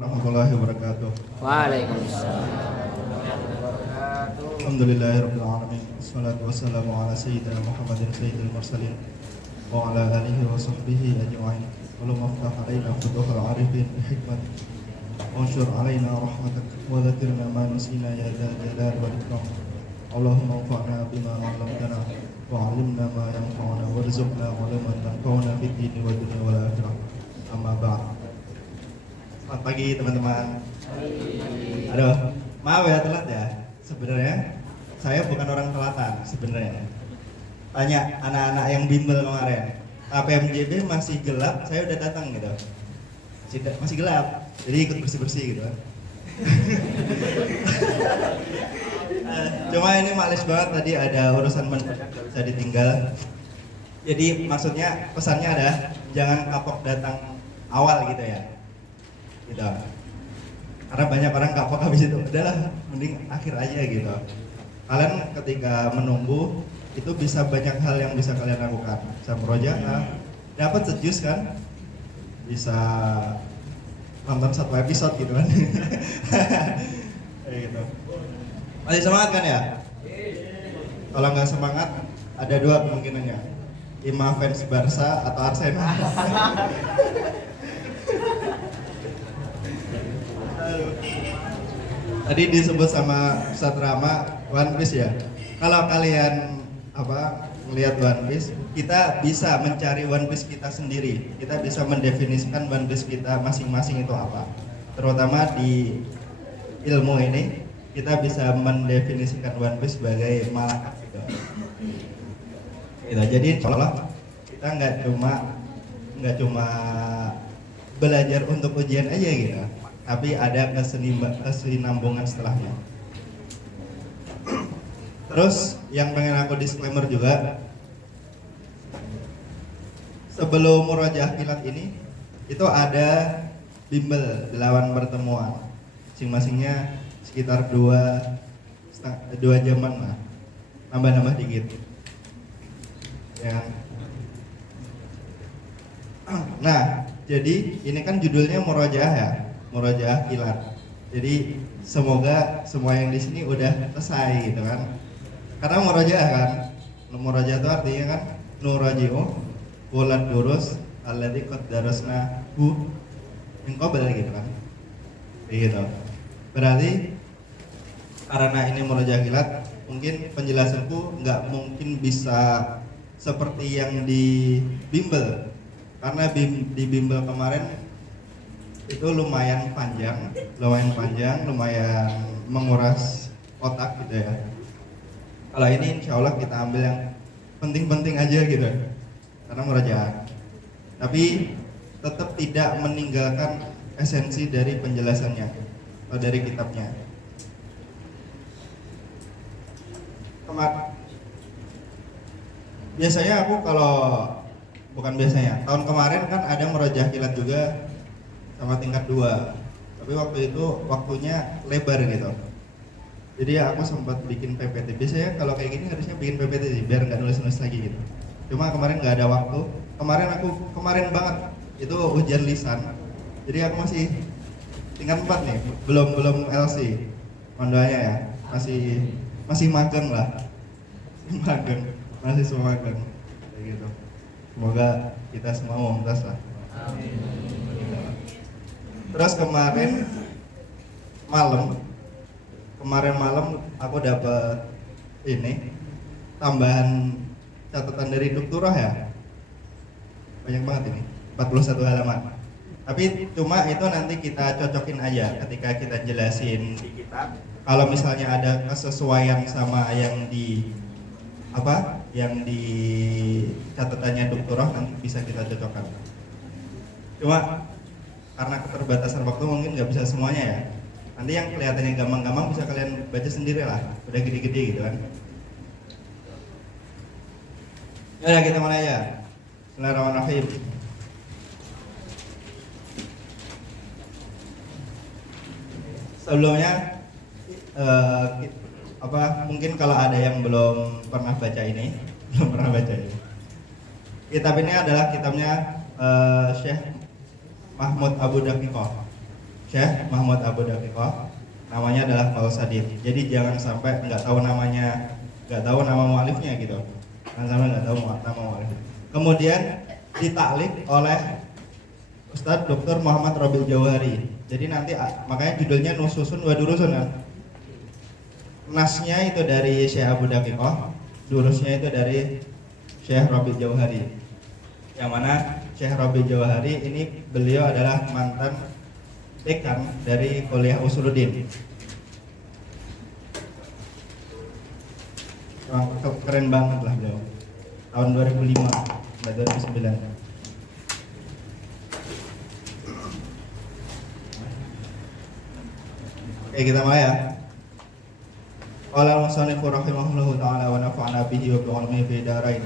Warahmatullahi wabarakatuh. Waalaikumsalam. Alhamdulillahirabbil alamin. Wassalatu wassalamu ala sayyidina Muhammadin sayyidil mursalin wa ala alihi wa sahbihi ajma'in. Allahumma iftah alaina futuhal arifin bi hikmat wa anshur alaina rahmatak wa dhakkirna ma nasina ya dzal jalali wal ikram. Allahumma anfa'na bima 'allamtana wa 'allimna ma yanfa'una warzuqna 'ilman yanfa'una fid dini wad dunya wal akhirah. Amma ba'd. Selamat pagi teman-teman. Aduh, maaf ya telat ya. Sebenarnya saya bukan orang telatan sebenarnya. Tanya anak-anak yang bimbel kemarin. KPMJB masih gelap, saya udah datang gitu. Masih gelap, jadi ikut bersih-bersih gitu kan. Cuma ini males banget tadi ada urusan mendadak gak bisa ditinggal. Jadi maksudnya pesannya adalah jangan kapok datang awal gitu ya. Gitu. Karena banyak orang kapok habis itu, udahlah mending akhir aja gitu. Kalian ketika menunggu itu bisa banyak hal yang bisa kalian lakukan. Bisa merojaah, dapat sejus kan, bisa nonton satu episode gitu kan. Kayak gitu. Masih semangat kan ya? Kalau nggak semangat ada dua kemungkinannya, Ima fans Barca atau Arsenal. Tadi disebut sama Ustadz Rama One Piece ya. Kalau kalian melihat One Piece, kita bisa mencari One Piece kita sendiri. Kita bisa mendefinisikan One Piece kita masing-masing itu apa. Terutama di ilmu ini, kita bisa mendefinisikan One Piece sebagai malaikat gitu. Jadi insya Allah kita nggak cuma belajar untuk ujian aja gitu, tapi ada kesinambungan setelahnya. Terus yang pengen aku disclaimer juga, sebelum murojaah kilat ini itu ada bimbel 8 pertemuan, masing-masingnya sekitar 2 jaman lah, nambah dikit ya. Nah, jadi ini kan judulnya murojaah ya, murojaah kilat. Jadi semoga semua yang di sini udah selesai gitu kan. Karena murojaah itu artinya kan nuraji'u walad durus alladzi qad darasna hu min qabl gitu kan. Gitu. Berarti karena ini murojaah kilat, mungkin penjelasanku nggak mungkin bisa seperti yang di bimbel. Karena di bimbel kemarin itu lumayan panjang, lumayan menguras otak gitu ya. Kalau ini insya Allah kita ambil yang penting-penting aja gitu, karena murojaah. Tapi tetap tidak meninggalkan esensi dari penjelasannya atau dari kitabnya. Biasanya aku tahun kemarin kan ada murojaah kilat juga sama tingkat 2, tapi waktu itu waktunya lebar gitu. Jadi aku sempat bikin PPT. Biasanya kalau kayak gini harusnya bikin PPT sih, biar nggak nulis-nulis lagi gitu. Cuma kemarin nggak ada waktu. Kemarin banget itu ujian lisan. Jadi aku masih tingkat 4 nih, belum LC. Mohon doanya ya, masih magang lah. Masih magang kayak gitu. Semoga kita semua mumtaz lah. Terus kemarin malam aku dapat ini tambahan catatan dari doktorah ya. Banyak banget ini, 41 halaman. Tapi cuma itu nanti kita cocokin aja ketika kita jelasin di kitab. Kalau misalnya ada kesesuaian sama yang di catatannya doktorah, nanti bisa kita cocokkan. Cuma karena keterbatasan waktu mungkin nggak bisa semuanya ya. Nanti yang kelihatannya gampang-gampang bisa kalian baca sendiri lah, udah gede-gede gitu kan. Ya kita mulai aja. Bismillahirrahmanirrahim. Sebelumnya mungkin kalau ada yang belum pernah baca ini, kitab ini adalah kitabnya Syekh Mahmud Abu Daqiqah. Syekh Mahmud Abu Daqiqah, namanya adalah Qaul Sadid. Jadi jangan sampai nggak tahu namanya, nggak tahu nama mualifnya gitu. Jangan sampai nggak tahu nama mualif. Kemudian ditaklik oleh Ustadz Dr. Muhammad Robil Jauhari. Jadi nanti makanya judulnya Nususun wa Durusun kan. Nasnya itu dari Syekh Abu Daqiqah, durusnya itu dari Syekh Robil Jauhari. Yang mana Syekh Robil Jauhari ini beliau adalah mantan dekan dari Kuliah Usuluddin. Keren banget lah beliau. Tahun 2005, 2009. Oke, kita mulai ya. Qala al-musannifu rahimahullahu ta'ala wa nafa'ana bihi wa bi'ilmihi fi darain.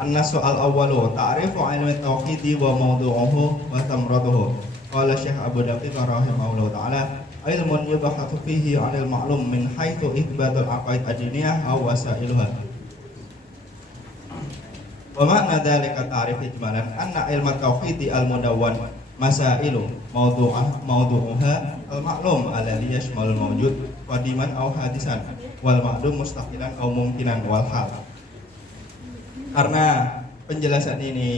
An-nasu al-awwalu ta'rifu 'ilmi tauhidi wa mawdu'uhu wa thamratuhu. Qala Syekh Abu Daqiqah rahimahullahu ta'ala, ilmun yubahatsu fihi 'anil ma'lum min haitsu itsbatul aqaid ad-diniyah aw wasailuha. Wa ma'na dzalika ta'rif ijmalan anna ilmu tauhidi al-mudawwan masailu mawdu'uha al-ma'lum alladhi yashmalul mawjud qadiman aw hadisan wal ma'dum mustaqilan aw mumkinan wal hal. Karena penjelasan ini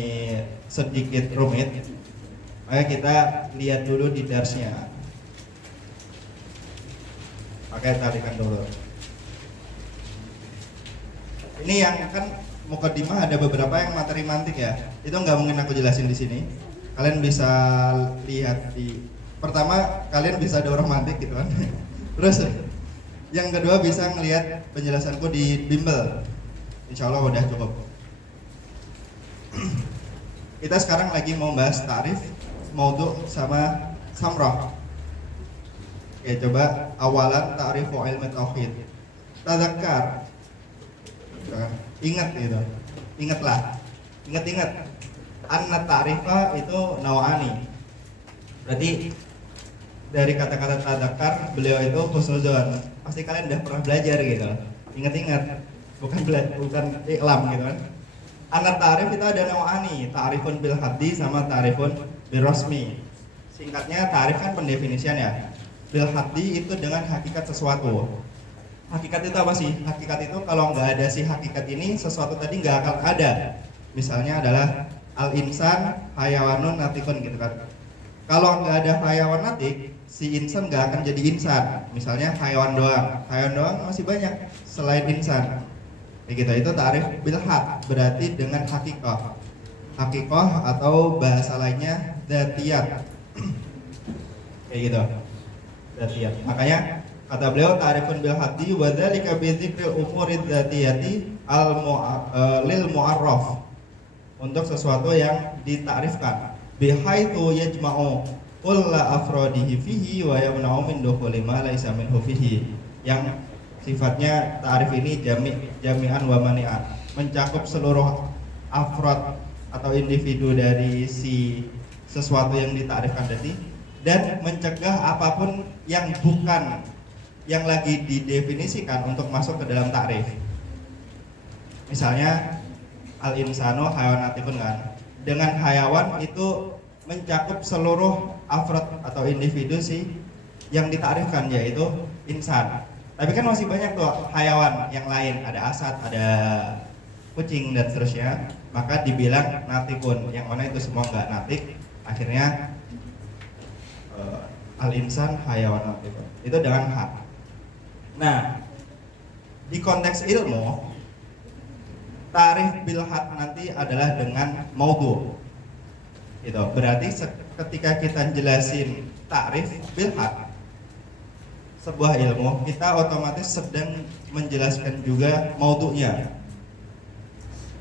sedikit rumit, maka kita lihat dulu di darsnya. Pakai tarikan dulu. Ini yang kan mukadimah ada beberapa yang materi mantik ya. Itu nggak mungkin aku jelasin di sini. Kalian bisa lihat di pertama, kalian bisa dorong mantik gitu kan. Terus yang kedua bisa ngelihat penjelasanku di bimbel. Insya Allah udah cukup. Kita sekarang lagi mau bahas tarif, maudhu sama samrah. Oke, coba awalan ta'rifu ilmu tauhid. Tadzakkar. Ingat gitu. Ingatlah. Ingat-ingat. Anna ta'rifa itu nawani. Berarti dari kata-kata tadzakkar, beliau itu husnuzon. Pasti kalian udah pernah belajar gitu. Ingat-ingat. Bukan iklam gitu kan. Anna ta'rif itu ada nawani, ta'rifun bil haddi sama ta'rifun bil rasmi. Singkatnya ta'rif kan pendefinisian ya. Bil haddi itu dengan hakikat sesuatu. Hakikat itu apa sih? Hakikat itu kalau nggak ada si hakikat ini, sesuatu tadi nggak akan ada. Misalnya adalah al-insan hayawanun natikun gitu kan. Kalau nggak ada hayawan natik, si insan nggak akan jadi insan. Misalnya hayawan doang. Hayawan doang masih banyak selain insan. Kayak gitu, itu ta'rif bil had, berarti dengan hakikah. Hakikah atau bahasa lainnya dzatiyat. Kayak gitu. Dzatiyat. Makanya kata beliau ta'rifun bil haddi wa dzalika bi dzikril umuri dzatiyati lil mu'arraf. Untuk sesuatu yang ditakrifkan. Bi haitsu yajma'u kulla afradihi fihi wa yamna'u min dukhuli ma laysa minhu fihi. Yang sifatnya ta'rif ini jami'an wa mani'an, mencakup seluruh afrad atau individu dari si sesuatu yang ditakrifkan tadi, dan mencegah apapun yang bukan yang lagi didefinisikan untuk masuk ke dalam takrif. Misalnya al-insanu hayawanatipun kan, dengan hayawan itu mencakup seluruh afrad atau individu si yang ditakrifkan, yaitu insan. Tapi kan masih banyak tuh hayawan yang lain, ada asad, ada kucing dan seterusnya. Maka dibilang natikun, yang mana itu semua nggak natik. Akhirnya al-insan hayawan natikun. Itu dengan hak. Nah, di konteks ilmu, tarif bil had nanti adalah dengan maudhu. Gitu. Berarti ketika kita jelasin tarif bil had sebuah ilmu, kita otomatis sedang menjelaskan juga maudhu'nya.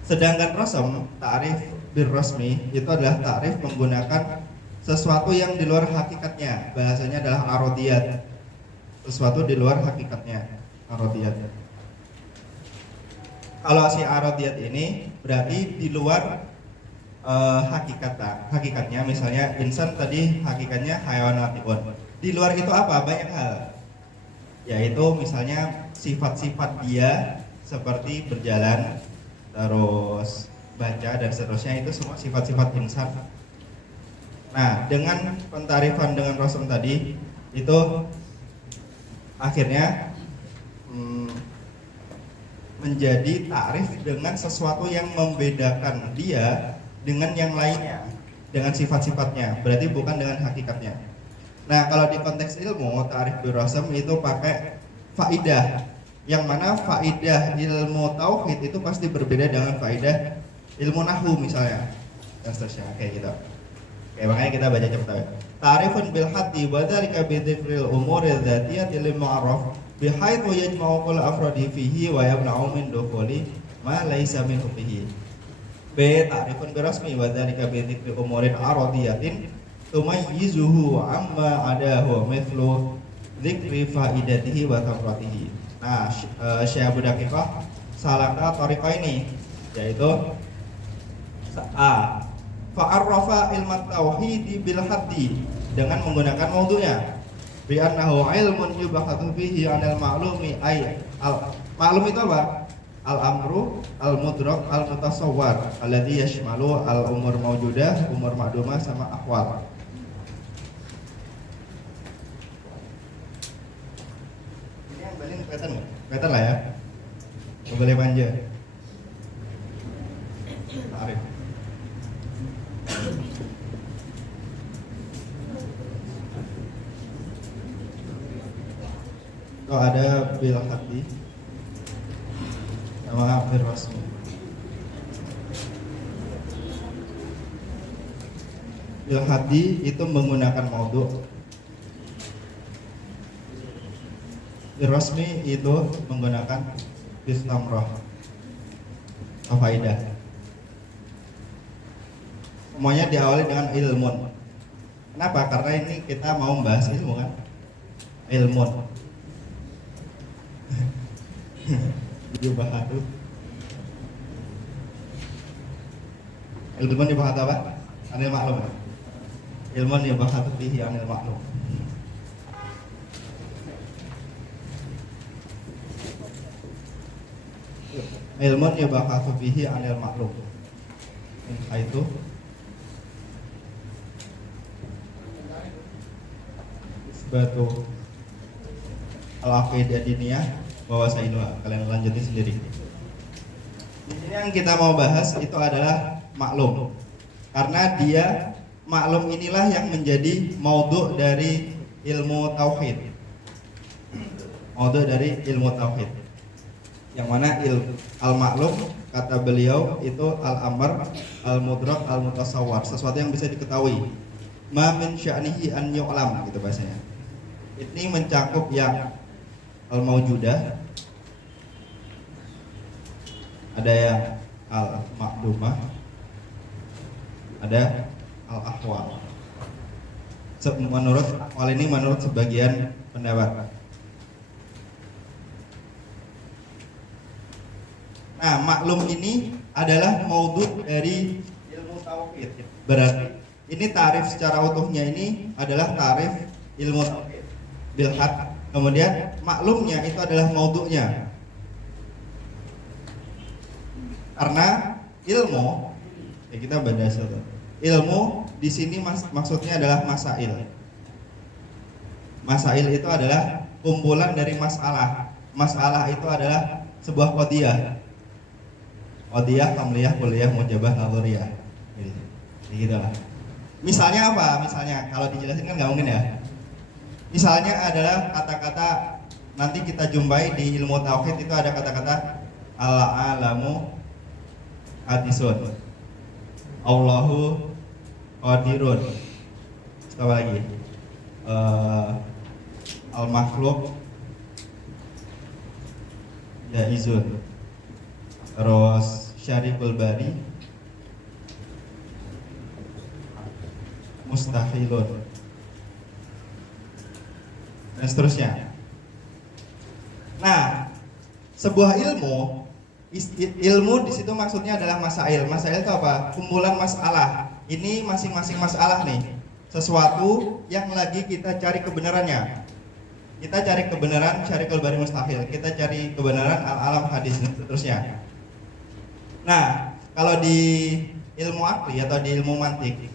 Sedangkan rasm, ta'rif bil rasmi, itu adalah ta'rif menggunakan sesuatu yang di luar hakikatnya. Bahasanya adalah arodiyat. Sesuatu di luar hakikatnya, arodiyat. Kalau si arodiyat ini berarti di luar hakikatnya. Misalnya insan tadi hakikatnya hayawanatun. Di luar itu apa? Banyak hal. Yaitu misalnya sifat-sifat dia seperti berjalan, terus baca dan seterusnya, itu semua sifat-sifat insan. Nah, dengan pentarifan dengan Rasul tadi itu akhirnya menjadi tarif dengan sesuatu yang membedakan dia dengan yang lainnya, dengan sifat-sifatnya, berarti bukan dengan hakikatnya. Nah, kalau di konteks ilmu, tarif birrasam itu pakai faidah, yang mana faidah ilmu tauhid itu pasti berbeda dengan faidah ilmu nahwu misalnya, dan seterusnya, kayak gitu. Oke, makanya kita baca cepet. Ta'rifun bil haddi wa dzalika bi dzikril umuri dzatiyati lil mu'arraf bihaitsu yajma'u kull afradi fihi wa yamna'u min dukhuli ma laysa min fihi. B. Ta'rifun bi rasmi wa dzalika bi dzikri umurin aradiyatin tumayyizuhu amma adahu mithlu dzikri faidatihi wa tafratihi. Nah, Syekh Abu Daqiqah salaka tariqah ini, yaitu A. Fa'arrafa ilmat tauhidi bil haddi, dengan menggunakan maudhu'nya, bi annahu ilmun yubahathu fihi 'anil ma'lumi ay al ma'lum itu apa? Al amru al mudrak al mutasawwar alladhi yashmalu al umur mawjudah, umur ma'dumah sama ahwal. Ini yang paling kelihatan nggak? Kelihatan lah ya. Nggak boleh manja. Arif. Kalau ada bil haddi sama bil rasmi. Bil haddi itu menggunakan maudhu'. Bil rasmi itu menggunakan istamrah atau faidah. Semuanya diawali dengan ilmun. Kenapa? Karena ini kita mau membahas ilmu kan? Ilmun. Yubahatu. Ilmun yubahatu apa? Anil maklum. Ilmun yubahatu bihi anil maklum. Ilmun yubahatu bihi anil maklum. Itu batu al-aqidah diniyah bahwa saya kalian lanjutin sendiri. Di sini yang kita mau bahas itu adalah maklum, karena dia maklum inilah yang menjadi maudhu' dari ilmu tauhid. Maudhu' dari ilmu tauhid. Yang mana al-maklum kata beliau itu al-amr, al-mudrak, al-mutasawwar, sesuatu yang bisa diketahui. Ma min sya'nihi an yu'lam, gitu bahasanya. Ini mencakup yang al-mawjudah, ada yang al-ma'dumah, ada al-ahwal. Menurut ahwal ini menurut sebagian pendapat. Nah, maklum ini adalah maudhu' dari ilmu tauhid. Berarti ini tarif secara utuhnya ini adalah tarif ilmu tauhid bil had. Kemudian maklumnya itu adalah maudhu'nya. Karena ilmu, ya kita baca dulu. Ilmu di sini maksudnya adalah masail. Masail itu adalah kumpulan dari masalah. Masalah itu adalah sebuah qadiyah. Qadiyah, tamliyah, kulliyah, mujabah, nadhuriyah. Gitu lah. Misalnya apa? Misalnya kalau dijelasin kan nggak mungkin ya. Misalnya adalah kata-kata nanti kita jumpai di ilmu tauhid itu ada kata-kata al-alamu hadisun, Allahu qadirun. Apa lagi? Al-makhluk jaizun. Terus syarikul bari mustahilun, dan seterusnya. Nah, sebuah ilmu di situ maksudnya adalah masail. Masail itu apa? Kumpulan masalah. Ini masing-masing masalah nih, sesuatu yang lagi kita cari kebenarannya. Kita cari kebenaran, cari bari mustahil. Kita cari kebenaran al-alam hadis dan seterusnya. Nah, kalau di ilmu akli atau di ilmu mantik,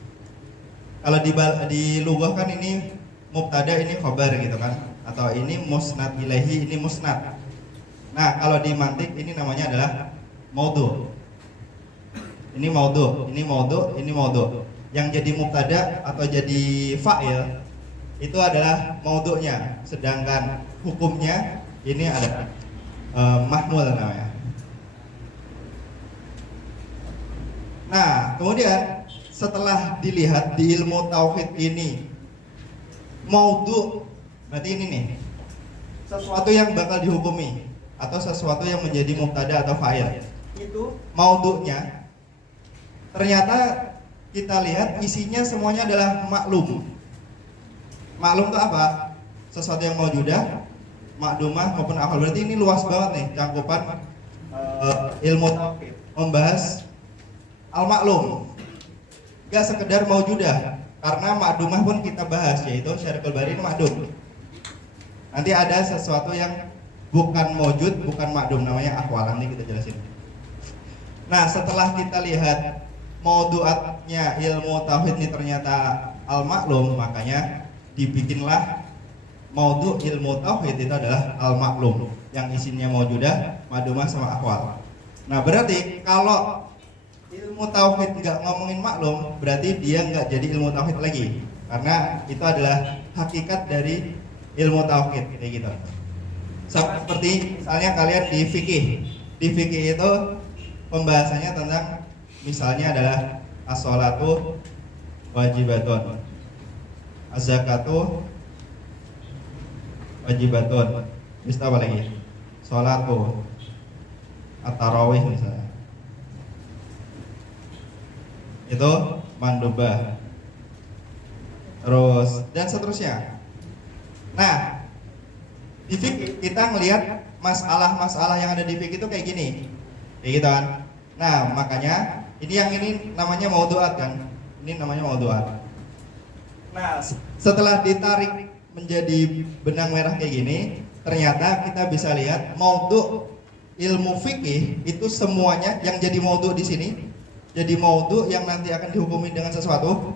Kalau di lughah kan ini mubtada, ini khobar gitu kan, atau ini musnad ilaihi, ini musnad. Nah, kalau di mantik ini namanya adalah maudhu. Ini maudhu, ini maudhu, ini maudhu. Yang jadi mubtada atau jadi fa'il itu adalah maudhu'nya, sedangkan hukumnya ini ada mahmul namanya. Nah, kemudian setelah dilihat di ilmu tauhid ini, maudhu berarti ini nih, sesuatu yang bakal dihukumi atau sesuatu yang menjadi mubtada atau fa'il. Itu maudhu'nya ternyata kita lihat isinya semuanya adalah maklum. Maklum itu apa? Sesuatu yang maujudah, makdumah maupun afal. Berarti ini luas banget nih cakupan ilmu tauhid, membahas al-maklum. Gak sekedar maujudah, karena makdumah pun kita bahas, yaitu syarikul bari makdum. Nanti ada sesuatu yang bukan maujud, bukan makdum, namanya ahwal, nanti kita jelasin. Nah, setelah kita lihat maudu'atnya ilmu tauhid ini ternyata al-maklum, makanya dibikinlah maudhu' ilmu tauhid itu adalah al-maklum, yang isinya maujudah, makdumah sama ahwal. Nah, berarti kalau ilmu tauhid nggak ngomongin maklum, berarti dia nggak jadi ilmu tauhid lagi, karena itu adalah hakikat dari ilmu tauhid kayak gitu. Sama seperti misalnya kalian di fikih. Di fikih itu pembahasannya tentang misalnya adalah as-sholatu wajibatun, az-zakatu wajibatun, terus apa lagi? Sholatu, at-tarawih misalnya. Itu mandubah. Terus dan seterusnya. Nah, di fikih kita ngelihat masalah-masalah yang ada di fikih itu kayak gini. Kayak gitu kan. Nah, makanya ini namanya maudhu'at kan. Ini namanya maudhu'at. Nah, setelah ditarik menjadi benang merah kayak gini, ternyata kita bisa lihat maudhu' ilmu fikih itu semuanya yang jadi maudhu' di sini, jadi maudhu' yang nanti akan dihukumi dengan sesuatu,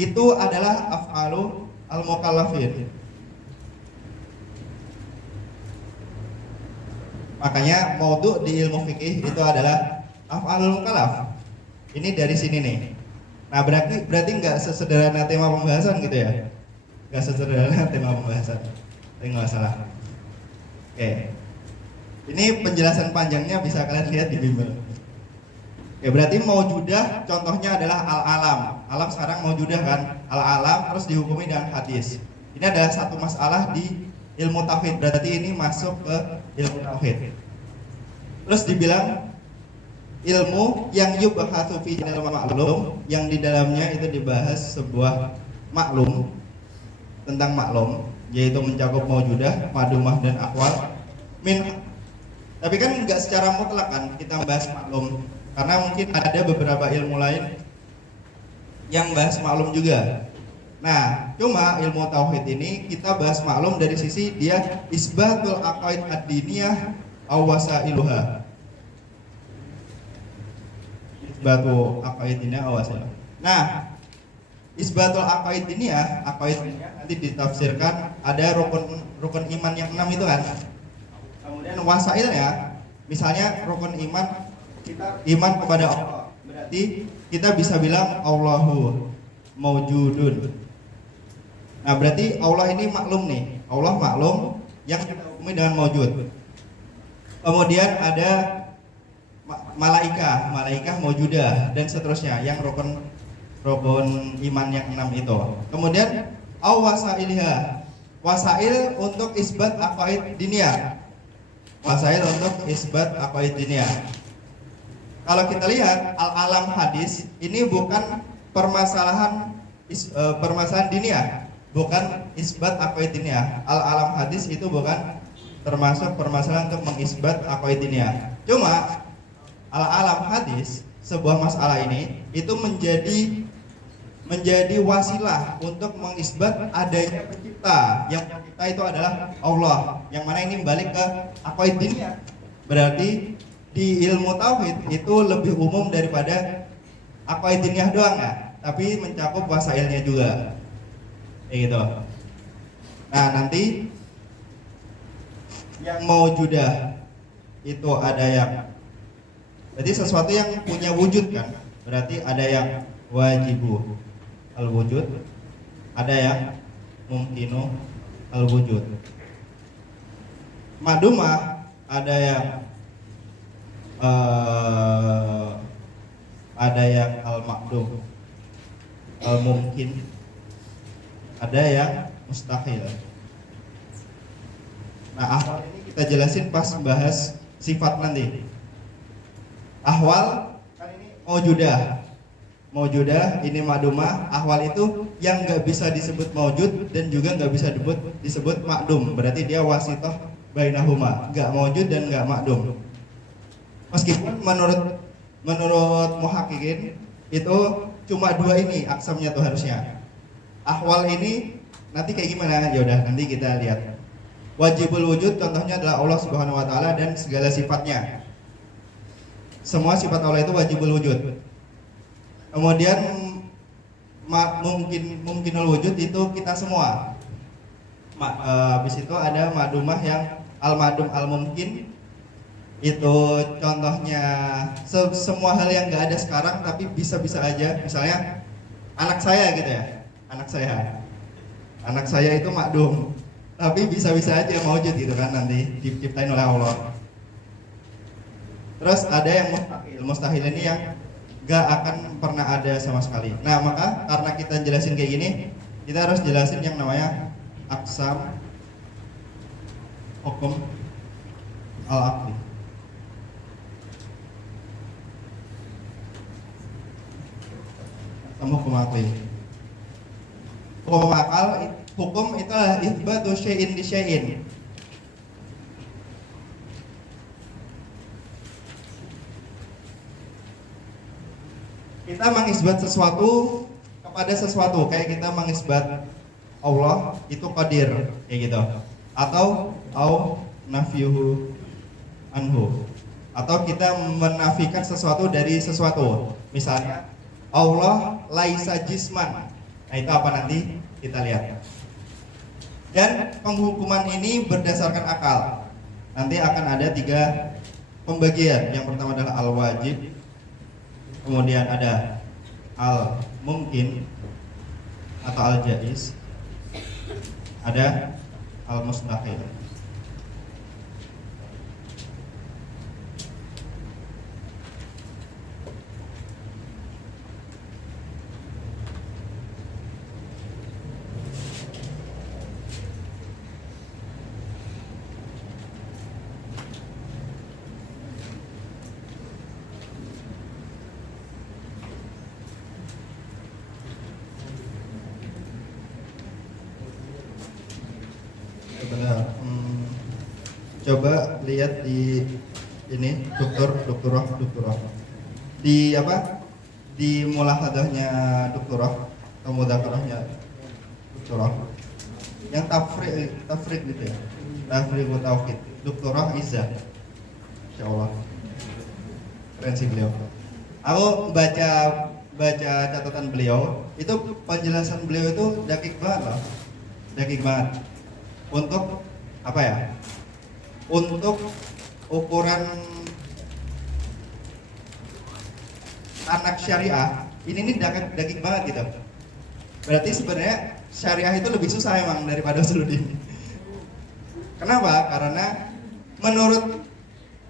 itu adalah af'alu al-mukallafin. Makanya maudhu' di ilmu fikih itu adalah af'alul mukallaf. Ini dari sini nih. Nah, berarti nggak sesederhana tema pembahasan gitu ya? Nggak sesederhana tema pembahasan. Tapi nggak salah. Oke. Ini penjelasan panjangnya bisa kalian lihat di bimbel. Oke, berarti maujudah contohnya adalah al-alam. Alam sekarang maujudah kan? Al-alam terus dihukumi dengan hadis. Ini adalah satu masalah di ilmu tauhid. Berarti ini masuk ke ilmu tauhid. Terus dibilang ilmu yang yubhatsu fi maklum, yang di dalamnya itu dibahas sebuah maklum, tentang maklum, yaitu mencakup maujudah, madumah dan akwal. Tapi kan nggak secara mutlak kan kita bahas maklum, karena mungkin ada beberapa ilmu lain yang bahas maklum juga. Nah, cuma ilmu tauhid ini kita bahas maklum dari sisi dia isbatul aqaid ad-diniyah aw wasailuha. Isbatul aqaid diniyah aw wasailuha. Nah, isbatul aqaid diniyah, nanti ditafsirkan ada rukun iman yang 6 itu kan. Kemudian wasailnya, misalnya rukun iman kita iman kepada Allah. Berarti kita bisa bilang Allahu maujudun. Nah, berarti Allah ini maklum nih. Allah maklum yang kita hukumi dengan maujud. Kemudian ada malaikah maujudah dan seterusnya yang rukun iman yang 6 itu. Kemudian wasailha. Wasail untuk isbat aqaid diniyah. Wasail untuk isbat aqaid diniyah. Kalau kita lihat al-alam hadis ini bukan permasalahan diniyah, bukan isbat aqaid diniyah. Al-alam hadis itu bukan termasuk permasalahan untuk mengisbat aqaid diniyah. Cuma al-alam hadis, sebuah masalah ini itu menjadi wasilah untuk mengisbat adanya pencipta. Yang pencipta itu adalah Allah, yang mana ini balik ke aqaid diniyah. Berarti di ilmu tauhid itu lebih umum daripada aqaid diniyah doang ya. tapi mencakup wasailnya juga. Kayak gitu. Nah, nanti yang maujudah itu ada yang berarti sesuatu yang punya wujud kan? Berarti ada yang wajibu al-wujud, ada yang mungkinu al-wujud. Madumah ada yang al-ma'dum, al-mungkin, ada yang mustahil. Nah, ahwal ini kita jelasin pas bahas sifat nanti. Ahwal kan ini maujudah ini madumah. Ahwal itu yang nggak bisa disebut maujud dan juga nggak bisa disebut makdum. Berarti dia wasitoh bainahuma, nggak maujud dan nggak makdum. Meskipun menurut muhakkikin itu cuma dua ini aksamnya tuh harusnya. Ahwal ini nanti kayak gimana? Ya udah nanti kita lihat. Wajibul wujud contohnya adalah Allah Subhanahu wa taala dan segala sifatnya. Semua sifat Allah itu wajibul wujud. Kemudian mungkinul wujud itu kita semua. Habis itu ada madumah yang al-madum al-mumkin. Itu contohnya semua hal yang nggak ada sekarang tapi bisa-bisa aja. Misalnya anak saya gitu ya. Anak saya itu makdum, tapi bisa-bisa aja maujud gitu kan, nanti diciptain oleh Allah. Terus ada yang mustahil ini yang gak akan pernah ada sama sekali. Nah, maka karena kita jelasin kayak gini, kita harus jelasin yang namanya aqsam hukum al-aqli. Aqsam hukum aqli. Hukum akal, hukum itu adalah itsbatu syai'in li syai'in. Kita mengisbat sesuatu kepada sesuatu, kayak kita mengisbat Allah itu qadir, kayak gitu. Atau nafyuhu anhu. Atau kita menafikan sesuatu dari sesuatu. Misalnya Allah laisa jisman. Nah, itu apa nanti kita lihat. Dan penghukuman ini berdasarkan akal. Nanti akan ada 3 pembagian. Yang pertama adalah al-wajib, kemudian ada al-mungkin atau al-jaiz, ada al-mustahil. Coba lihat di ini doktorah di apa, di mulahadahnya doktorah atau mudzakarahnya doktorah yang tafrik gitu ya, tafrik wa tauhid, doktorah Izzah, insyaallah keren sih beliau. Aku baca catatan beliau, itu penjelasan beliau itu dakik banget untuk apa ya, untuk ukuran anak syariah ini daging banget gitu. Berarti sebenarnya syariah itu lebih susah emang daripada usuluddin. Kenapa? Karena menurut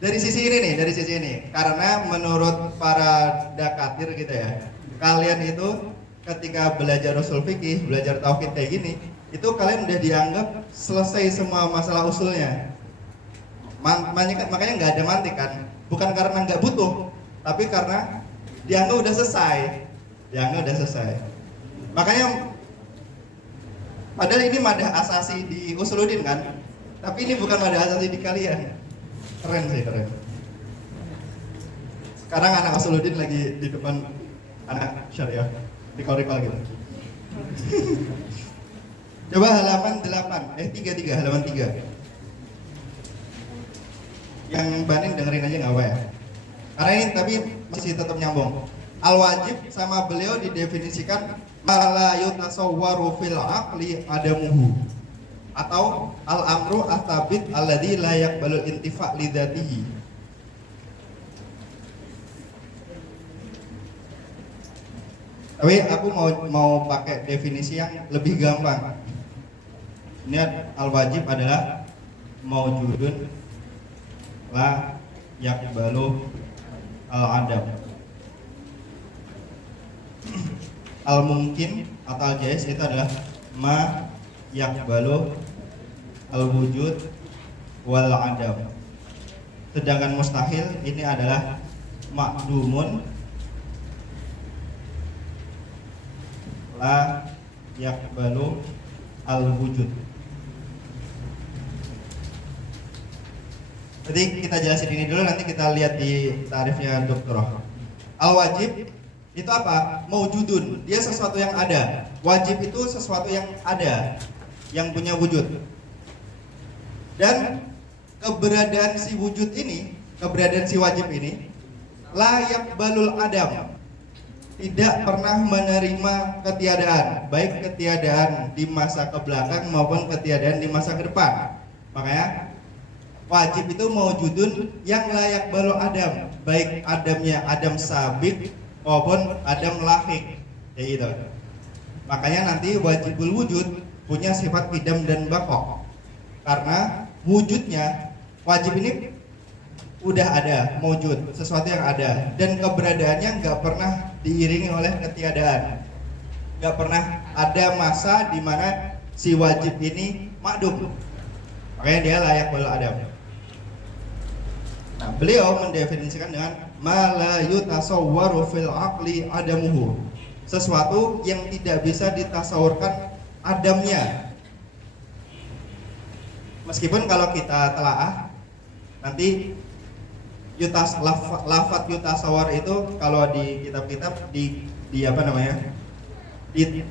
dari sisi ini, karena menurut para dakatir gitu ya, kalian itu ketika belajar usul fikih, belajar tauhid kayak gini, itu kalian udah dianggap selesai semua masalah usulnya. Makanya nggak ada mantik kan, bukan karena nggak butuh, tapi karena dianggap udah selesai. Makanya padahal ini madah asasi di usuluddin kan, tapi ini bukan madah asasi di kalian. Keren. Sekarang anak usuluddin lagi di depan anak syariah, recall gitu. Coba halaman 3 halaman 3. Yang Banin dengerin aja nggak apa ya, karena ini tapi masih tetap nyambung. Al-wajib sama beliau didefinisikan ma la yutasawwaru fil aqli adamuhu, atau al-amru astabit alladzi la yaqbalul intifa' li dzatihi. Tapi aku mau pakai definisi yang lebih gampang. Ini al-wajib adalah maujudun la yaqbalu al-adam. Al-mungkin atau al-jaiz itu adalah ma yaqbalu al-wujud wal adam. Sedangkan mustahil ini adalah makdumun la yaqbalu al-wujud. Jadi kita jelasin ini dulu, nanti kita lihat di tarifnya Dr. Al-wajib itu apa? Maujudun, dia sesuatu yang ada. Wajib itu sesuatu yang ada, yang punya wujud. Dan keberadaan si wujud ini, keberadaan si wajib ini layak balul adam, tidak pernah menerima ketiadaan, baik ketiadaan di masa kebelakang maupun ketiadaan di masa ke depan. Makanya wajib itu maujudun yang layak balu adam, baik adamnya adam sabik maupun adam lahik, kayak gitu. Makanya nanti wajibul wujud punya sifat qidam dan baqo, karena wujudnya wajib ini udah ada, maujud, sesuatu yang ada, dan keberadaannya nggak pernah diiringi oleh ketiadaan. Nggak pernah ada masa di mana si wajib ini makdum, makanya dia layak balu adam. Nah, beliau mendefinisikan dengan ma la yutasawwaru fil aqli adamuhu, sesuatu yang tidak bisa ditasawurkan adamnya. Meskipun kalau kita telaah nanti lafat yutasawwar itu kalau di kitab-kitab di apa namanya?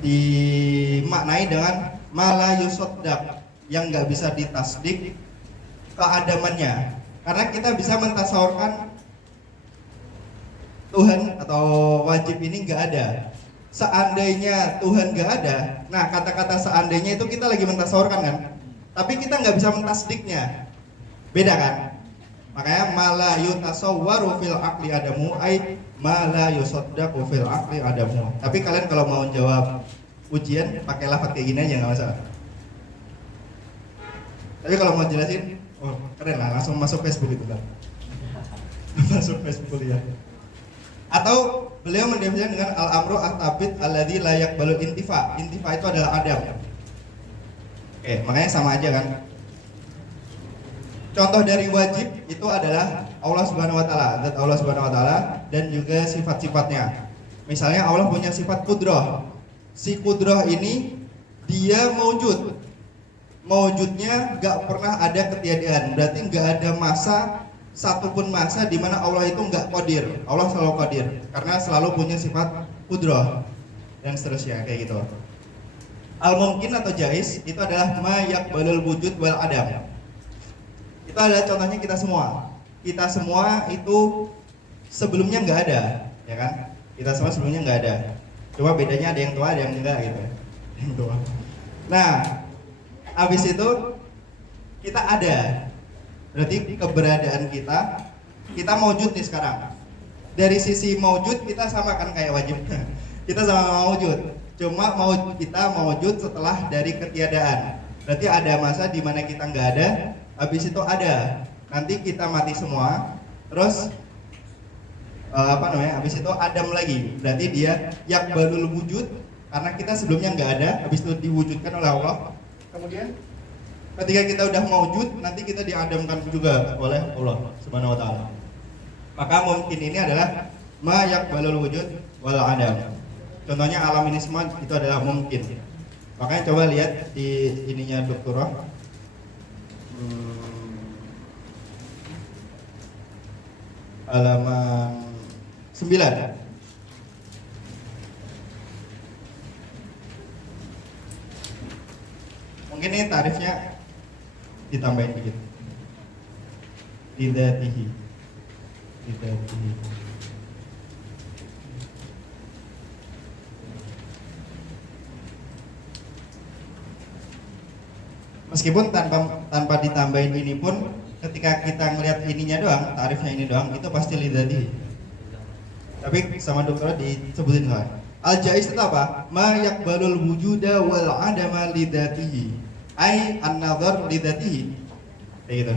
Dimaknai dengan ma la yusaddaq, yang nggak bisa ditasdik keadamannya. Karena kita bisa mentasawurkan Tuhan atau wajib ini nggak ada. Seandainya Tuhan nggak ada, nah kata-kata seandainya itu kita lagi mentasawurkan kan, tapi kita nggak bisa mentasdiknya, beda kan? Makanya mala yutasawwaru fil aqli adamu ay mala yusaddaqu fil aqli adamu. Tapi kalian kalau mau jawab ujian pakai lafaz kayak gini aja nggak masalah. Tapi kalau mau jelasin, oh keren lah, langsung masuk Facebook itu kan. Masuk Facebook ya. Atau beliau mendefinisikan dengan al-amru at-tabit alladzi la yaqbalu intifa. Intifa itu adalah adam. Oke, makanya sama aja kan. Contoh dari wajib itu adalah Allah Subhanahu wa taala, zat Allah Subhanahu wa taala, dan juga sifat-sifatnya. Misalnya Allah punya sifat kudrah. Si kudrah ini dia maujud. Maujudnya gak pernah ada ketiadaan, berarti gak ada masa, satupun masa di mana Allah itu gak qadir. Allah selalu qadir karena selalu punya sifat kudrah dan seterusnya kayak gitu. Al-mungkin atau jaiz itu adalah ma yaqbalul wujud wal adam. Itu adalah contohnya kita semua. Kita semua itu sebelumnya nggak ada, ya kan? Kita semua sebelumnya nggak ada. Cuma bedanya ada yang tua, ada yang enggak gitu. Yang tua. Nah, habis itu kita ada. Berarti keberadaan kita maujud nih sekarang. Dari sisi maujud kita sama kan kayak wajib. Kita sama maujud. Cuma kita maujud setelah dari ketiadaan. Berarti ada masa di mana kita nggak ada. Habis itu ada, nanti kita mati semua, terus habis itu Adam lagi, berarti dia yaqbalul wujud, karena kita sebelumnya nggak ada, habis itu diwujudkan oleh Allah. Kemudian ketika kita udah maujud, nanti kita diadamkan juga oleh Allah Subhanahu wa taala. Maka mungkin ini adalah ma yaqbalul wujud wal adam. Contohnya alam ini semua itu adalah mungkin. Makanya coba lihat di ininya doktorah. Halaman 9. Mungkin ini tarifnya ditambahin dikit. Lidatihi. Meskipun tanpa ditambahin ini pun, ketika kita ngelihat ininya doang, tarifnya ini doang, itu pasti lidati. Tapi sama dokter disebutin kan. Al-jaiz itu apa? Ma yakbalul wujuda wal adama lidatihi. Ai an-nadhar lidatihi. Kayak gitu.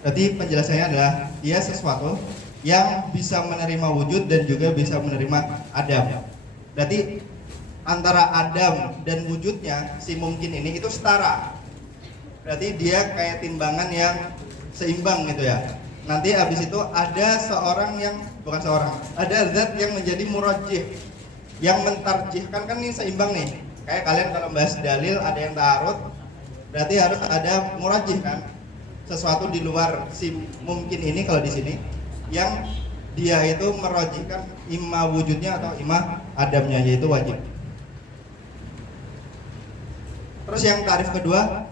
Berarti penjelasannya adalah dia sesuatu yang bisa menerima wujud dan juga bisa menerima adam. Berarti antara adam dan wujudnya si mungkin ini itu setara. Berarti dia kayak timbangan yang seimbang gitu ya. Nanti habis itu ada ada zat yang menjadi murajjih, yang mentarjihkan, kan ini seimbang nih. Kayak kalian kalau bahas dalil ada yang ta'arud, berarti harus ada murajjih kan. Sesuatu di luar si mungkin ini kalau di sini yang dia itu merajihkan imma wujudnya atau imma adamnya, yaitu wajib. Terus yang tarif kedua,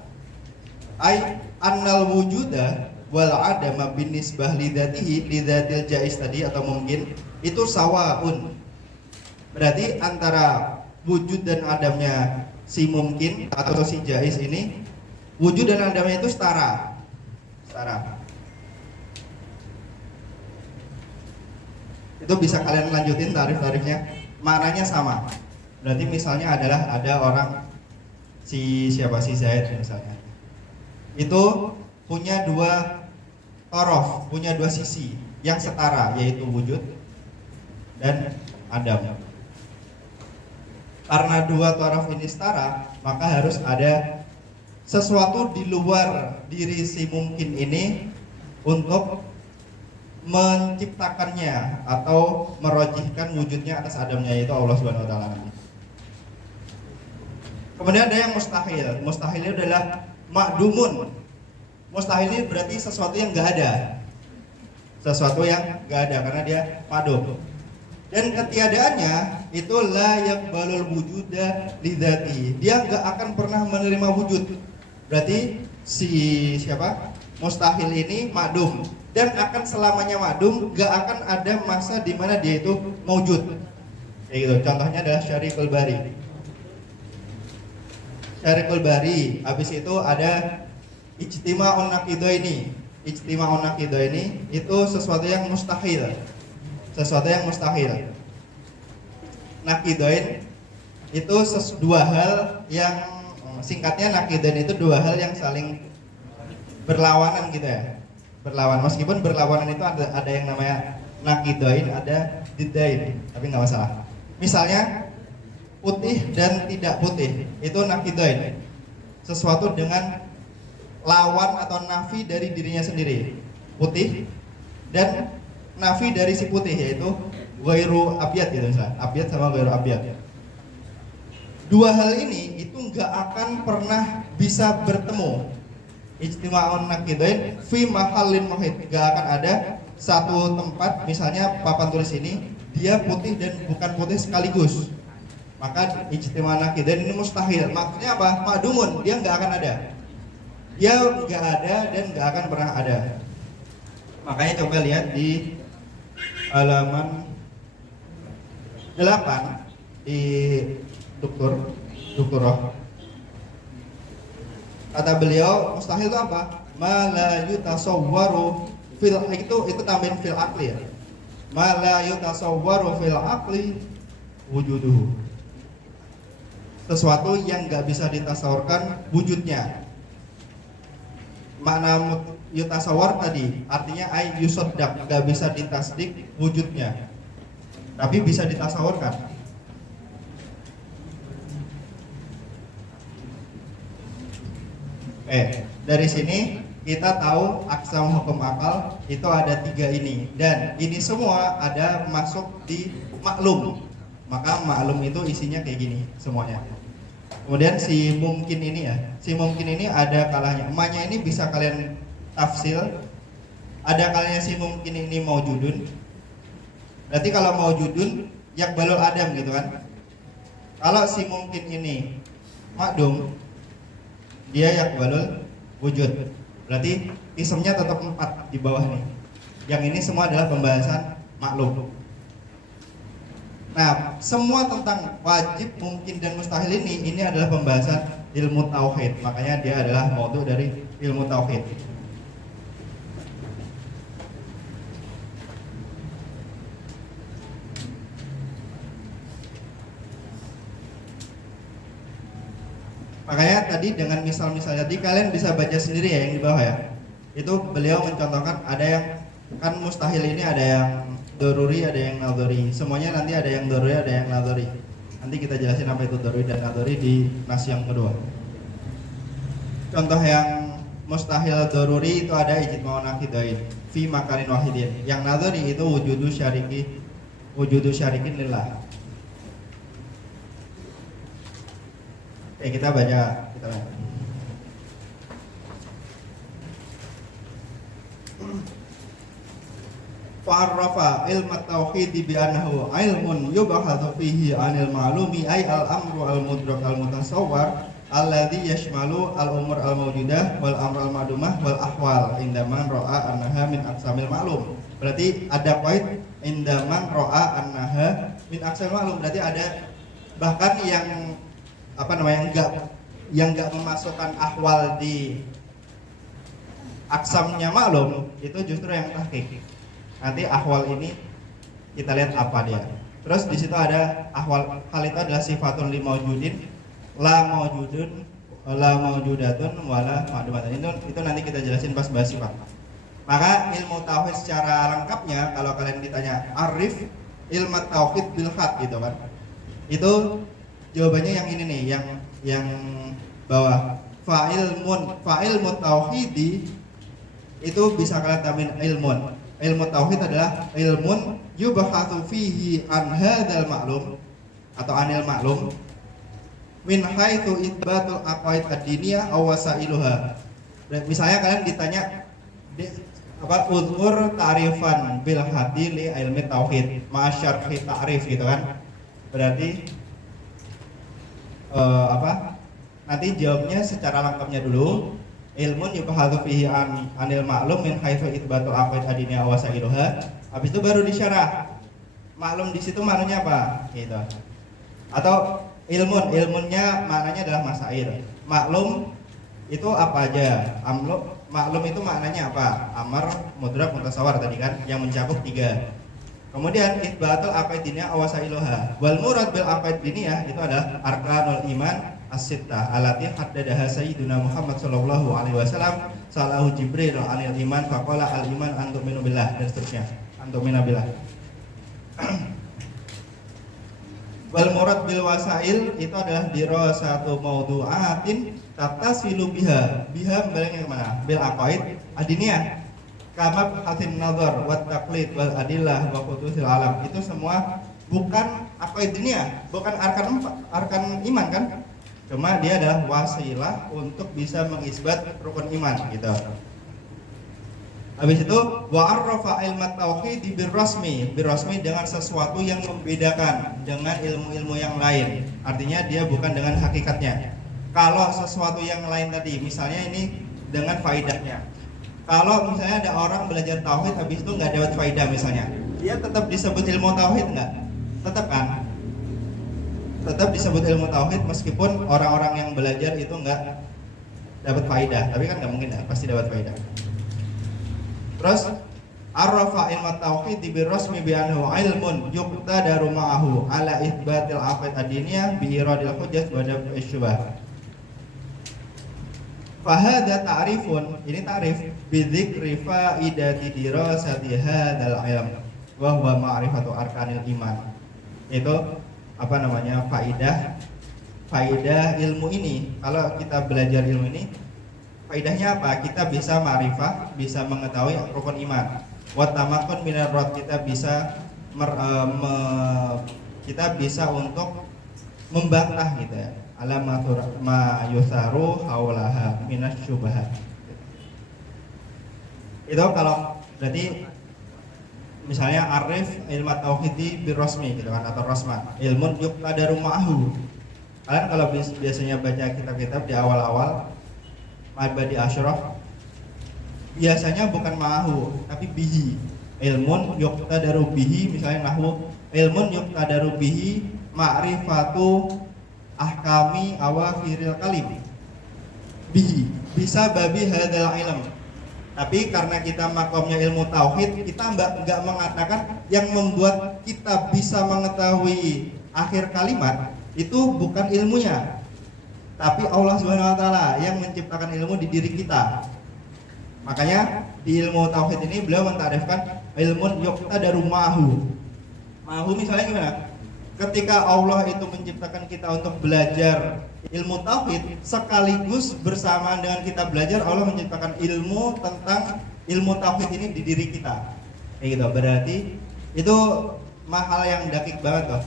ai annal wujuda wal adama binisbah lidatihi lidatil jaiz tadi atau mungkin itu sawaun. Berarti antara wujud dan adamnya si mungkin atau si jaiz ini, wujud dan adamnya itu setara. Itu bisa kalian lanjutin tarif-tarifnya, maknanya sama. Berarti misalnya adalah ada orang si Zaid misalnya, itu punya dua torof, punya dua sisi yang setara, yaitu wujud dan adam. Karena dua torof ini setara, maka harus ada sesuatu di luar diri si mungkin ini untuk menciptakannya atau merojihkan wujudnya atas adamnya, yaitu Allah Subhanahu wa taala. Kemudian ada yang mustahil. Mustahil itu adalah makdumun. Mustahil ini berarti sesuatu yang enggak ada. Sesuatu yang enggak ada karena dia makdum. Dan ketiadaannya itu la yaqbalul wujuda lidzati. Dia enggak akan pernah menerima wujud. Berarti mustahil ini makdum dan akan selamanya makdum, enggak akan ada masa di mana dia itu maujud. Kayak gitu. Contohnya adalah Syarikul Bari. Syarikul Bari, habis itu ada ijtima'un naqidaini. Ijtima'un naqidaini itu sesuatu yang mustahil. Naqidain itu dua hal yang singkatnya naqidain itu dua hal yang saling berlawanan gitu ya. Berlawan, meskipun berlawanan itu ada yang namanya naqidain, ada diddain, tapi nggak masalah. Misalnya putih dan tidak putih itu naqidain, sesuatu dengan lawan atau nafi dari dirinya sendiri. Putih dan nafi dari si putih, yaitu ghairu abyad gitu misalnya, abyad sama ghairu abyad. Dua hal ini itu nggak akan pernah bisa bertemu. Ijtima'un naqidain fi mahallin wahid, nggak akan ada satu tempat, misalnya papan tulis ini dia putih dan bukan putih sekaligus. Maka ijtima'un naqidain ini mustahil. Maksudnya apa? Makdumun, dia nggak akan ada. Dia nggak ada dan nggak akan pernah ada. Makanya coba lihat di halaman 8 di Doktorah. Kata beliau, mustahil itu apa? Ma la yutasawwaru fil, itu tambahin fil aqli ya. Ma la yutasawwaru fil aqli wujuduhu. Sesuatu yang nggak bisa ditasawurkan wujudnya. Makna yutasawwar tadi artinya ay yusaddaq, nggak bisa ditasdik wujudnya, tapi bisa ditasawurkan. Dari sini kita tahu aksam hukum akal itu ada 3 ini, dan ini semua ada masuk di maklum. Maka maklum itu isinya kayak gini semuanya. Kemudian si mungkin ini ada kalanya. Emaknya ini bisa kalian tafsil. Ada kalanya si mungkin ini maujudun. Berarti kalau maujudun yakbalul adam gitu kan. Kalau si mungkin ini makdum, dia yakbalul wujud. Berarti isimnya tetap 4 di bawah nih. Yang ini semua adalah pembahasan maklum. Nah, semua tentang wajib, mungkin dan mustahil ini adalah pembahasan ilmu tauhid. Makanya dia adalah maudhu dari ilmu tauhid. Makanya tadi dengan misal-misal tadi kalian bisa baca sendiri ya yang di bawah ya. Itu beliau mencontohkan ada yang kan mustahil ini ada yang doruri, ada yang nadhari. Semuanya nanti ada yang doruri, ada yang nadhari. Nanti kita jelasin apa itu doruri dan nadhari di nas yang kedua. Contoh yang mustahil doruri itu ada ijtima'un naqidain fi makanin wahidin. Yang nadhari itu wujudu syarikin lillah. Kita baca. Fa'arrafa ilmu tauhid bi annahu ilmun yubahatsu fihi 'anil ma'lumi ay al-amru al-mudrak al-mutasawwar alladhi yashmalu al-umur al-mawjudah wal amr al-ma'dumah wal ahwal indaman ra'a annaha min aqsamil ma'lum. Berarti ada poin indaman ra'a annaha min aqsamil ma'lum, berarti ada bahkan yang enggak memasukkan ahwal di aksamnya maklum, itu justru yang tahqiq. Nanti ahwal ini kita lihat apa dia. Terus di situ ada ahwal, hal itu adalah sifatun li maujudin, la maujudatun wala ma'dumatun. Itu nanti kita jelasin pas bahas sifat. Maka ilmu tauhid secara lengkapnya kalau kalian ditanya arif ilmu tauhid bil khat gitu kan. Itu jawabannya yang ini nih, yang bawah. Fa'ilmu tauhidi itu bisa kalian tamin ilmun. Ilmu tauhid adalah ilmun yubahatsu fihi an hadzal ma'lum atau anil ma'lum min haitsu itsbatul aqaid ad-diniyah aw wasailuha. Misalnya kalian ditanya uzkur ta'rifan bil hadi li ilmi tauhid ma'asyarhi ta'rif gitu kan. Berarti nanti jawabnya secara lengkapnya dulu. Ilmun yubahatsu fihi anil ma'lum min haitsu itsbatul aqaid ad-diniyah aw wasailuha. Habis itu baru disyarah. Maklum di situ maknanya apa? Gitu. Atau ilmunnya maknanya adalah masail. Maklum itu apa aja? Maklum itu maknanya apa? Amar, mudrak, mutasawwar tadi kan yang mencakup 3. Kemudian itsbatul aqaid diniyah aw wasailuha. Wal murad bil aqaid diniyah itu adalah arkanul iman as-sittah allati haddadaha sayyiduna Muhammad sallallahu alaihi wasallam salahu Jibril anil iman faqala al iman an tu'minu billah dan seterusnya. An tu'mina billah. Wal murad bil wasail itu adalah dirasatu mawdu'atin tatasilu biha membalingnya kemana? Bil aqaid adiniyah kama hatin nazar wat taqlid wal adillah wa qutusil alam. Itu semua bukan aqaid diniyah, bukan arkan iman kan? Cuma dia adalah wasilah untuk bisa mengisbat rukun iman gitu. Habis itu wa'arrafa ilmu tauhid birrasmi dengan sesuatu yang membedakan dengan ilmu-ilmu yang lain. Artinya dia bukan dengan hakikatnya. Kalau sesuatu yang lain tadi, misalnya ini dengan faidahnya. Kalau misalnya ada orang belajar tauhid habis itu nggak dapat faidah misalnya, dia tetap disebut ilmu tauhid nggak? Tetap kan? Tetap disebut ilmu tauhid meskipun orang-orang yang belajar itu nggak dapat faidah, tapi kan nggak mungkin ya, pasti dapat faidah. Terus arrafa ilmu tauhid birrasmi bi annahu ilmun yuqtadaru ma'ahu ala itsbatil aqaid ad-diniyah bi iradil hujjah wa daf'i syubah. Fahada ta'rifun, ini ta'rif bi dzikri faidati dirasati hadzal ilm wa huwa ma'rifatu arkanil iman. Itu faidah ilmu ini. Kalau kita belajar ilmu ini, faidahnya apa? Kita bisa ma'rifah, bisa mengetahui rukun iman. Wa tamakun minar rad, kita bisa kita bisa untuk membantah gitu ya. Alamatur ma yusaru haulaha minas syubhat. Itu kalau berarti misalnya arif ilmu tauhidi birrasmi gitu kan, atau rasma ilmun yuqtadaru ma'ahu. Kalian kalau biasanya baca kitab-kitab di awal-awal Ma'badi Asyraf, biasanya bukan ma'ahu tapi bihi. Ilmun yuqtadaru bihi, misalnya nahwu ilmun yuqtadaru bihi ma'rifatu ahkami awakhiril kalim. bihi, bisa babi hadzal ilm. Tapi karena kita makomnya ilmu tauhid, kita nggak mengatakan yang membuat kita bisa mengetahui akhir kalimat itu bukan ilmunya, tapi Allah Subhanahu wa taala yang menciptakan ilmu di diri kita. Makanya di ilmu tauhid ini beliau mentarifkan ilmun yuqtadaru ma'hu. Ma'hu misalnya gimana? Ketika Allah itu menciptakan kita untuk belajar ilmu tauhid, sekaligus bersamaan dengan kita belajar, Allah menciptakan ilmu tentang ilmu tauhid ini di diri kita. Kayak gitu. Berarti itu hal yang dakik banget loh.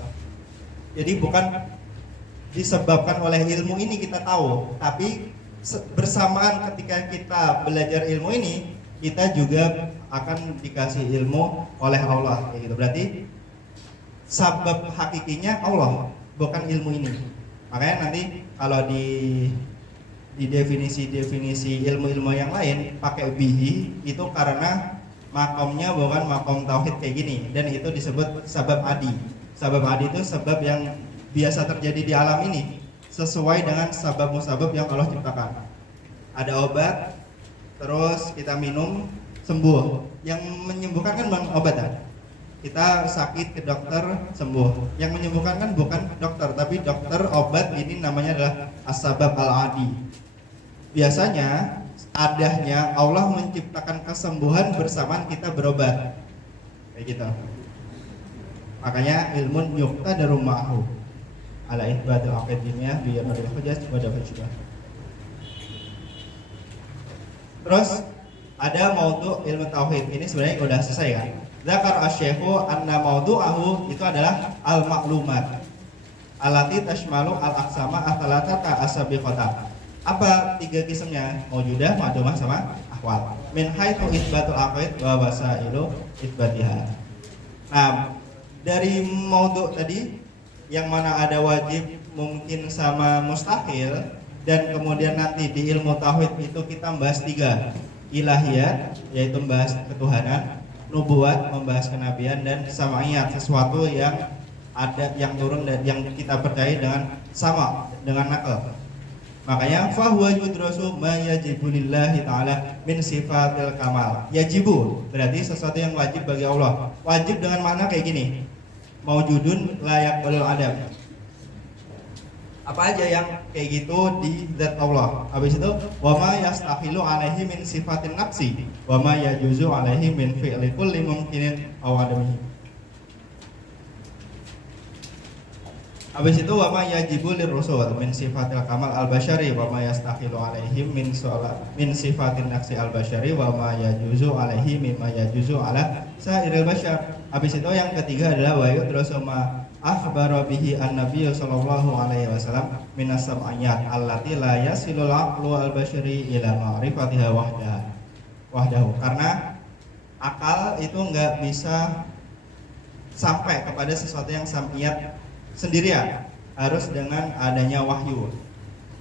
Jadi bukan disebabkan oleh ilmu ini kita tahu, tapi bersamaan ketika kita belajar ilmu ini, kita juga akan dikasih ilmu oleh Allah. Kayak gitu. Berarti sabab hakikinya Allah, bukan ilmu ini. Makanya nanti kalau di definisi ilmu-ilmu yang lain pakai bihi itu karena makomnya bukan makom tauhid kayak gini, dan itu disebut sabab adi. Sabab adi itu sebab yang biasa terjadi di alam ini sesuai dengan sabab musabab yang Allah ciptakan. Ada obat, terus kita minum sembuh. Yang menyembuhkan kan bukan obat kan? Kita sakit ke dokter sembuh. Yang menyembuhkan kan bukan dokter, tapi dokter obat ini namanya adalah as-sabab al-adi. Biasanya adanya Allah menciptakan kesembuhan bersamaan kita berobat. Kayak gitu. Makanya ilmun yuqtadaru ma'hu ala ihbatil aqidiyah biar dari hujjah wa dafa juga. Terus ada maudhu ilmu tauhid. Ini sebenarnya udah selesai kan? Zakar asy-syaikhu anna mawdu'ahu itu adalah al-ma'lumat allati tashmalu al-aqsama athlatata asabiqata. Apa tiga kismnya? Maujudah, ma'dumah sama ahwal. Min haitsu itsbatul aqaid wa wasailu itsbatiha. Nah, dari maudhu tadi yang mana ada wajib, mungkin sama mustahil, dan kemudian nanti di ilmu tauhid itu kita membahas tiga. Ilahiyat, yaitu membahas ketuhanan, nubuat, membahas kenabian, dan sama'iyat, sesuatu yang ada, yang turun dan yang kita percaya dengan sama, dengan nakal. Makanya fahuwa yudrasu ma yajibu lillahi ta'ala min sifatil kamal. Yajibu berarti sesuatu yang wajib bagi Allah. Wajib dengan makna kayak gini, maujudun layak balul adab. Apa aja yang kayak gitu di zat Allah. Habis itu wa ma yastahilu alaihi min sifatin nafsi wa ma yajuzu alaihi min fi'li kulli mumkinin aw adamihi. Habis itu wa ma yajibu lirrusul min sifatil kamal al-basyari wa ma yastahilu alaihi min sifatin nafsi al-basyari wa ma yajuzu alaihi mimma yajuzu ala sa'iril basyar. Habis itu yang ketiga adalah wa yudrasu ma akhbara bihi an-nabiy sallallahu alaihi wasallam minas sam'iyat allati la yasilul aqlu al-basyari ila ma'rifatiha wahdahu. Karena akal itu nggak bisa sampai kepada sesuatu yang sam'iyat sendirian, harus dengan adanya wahyu.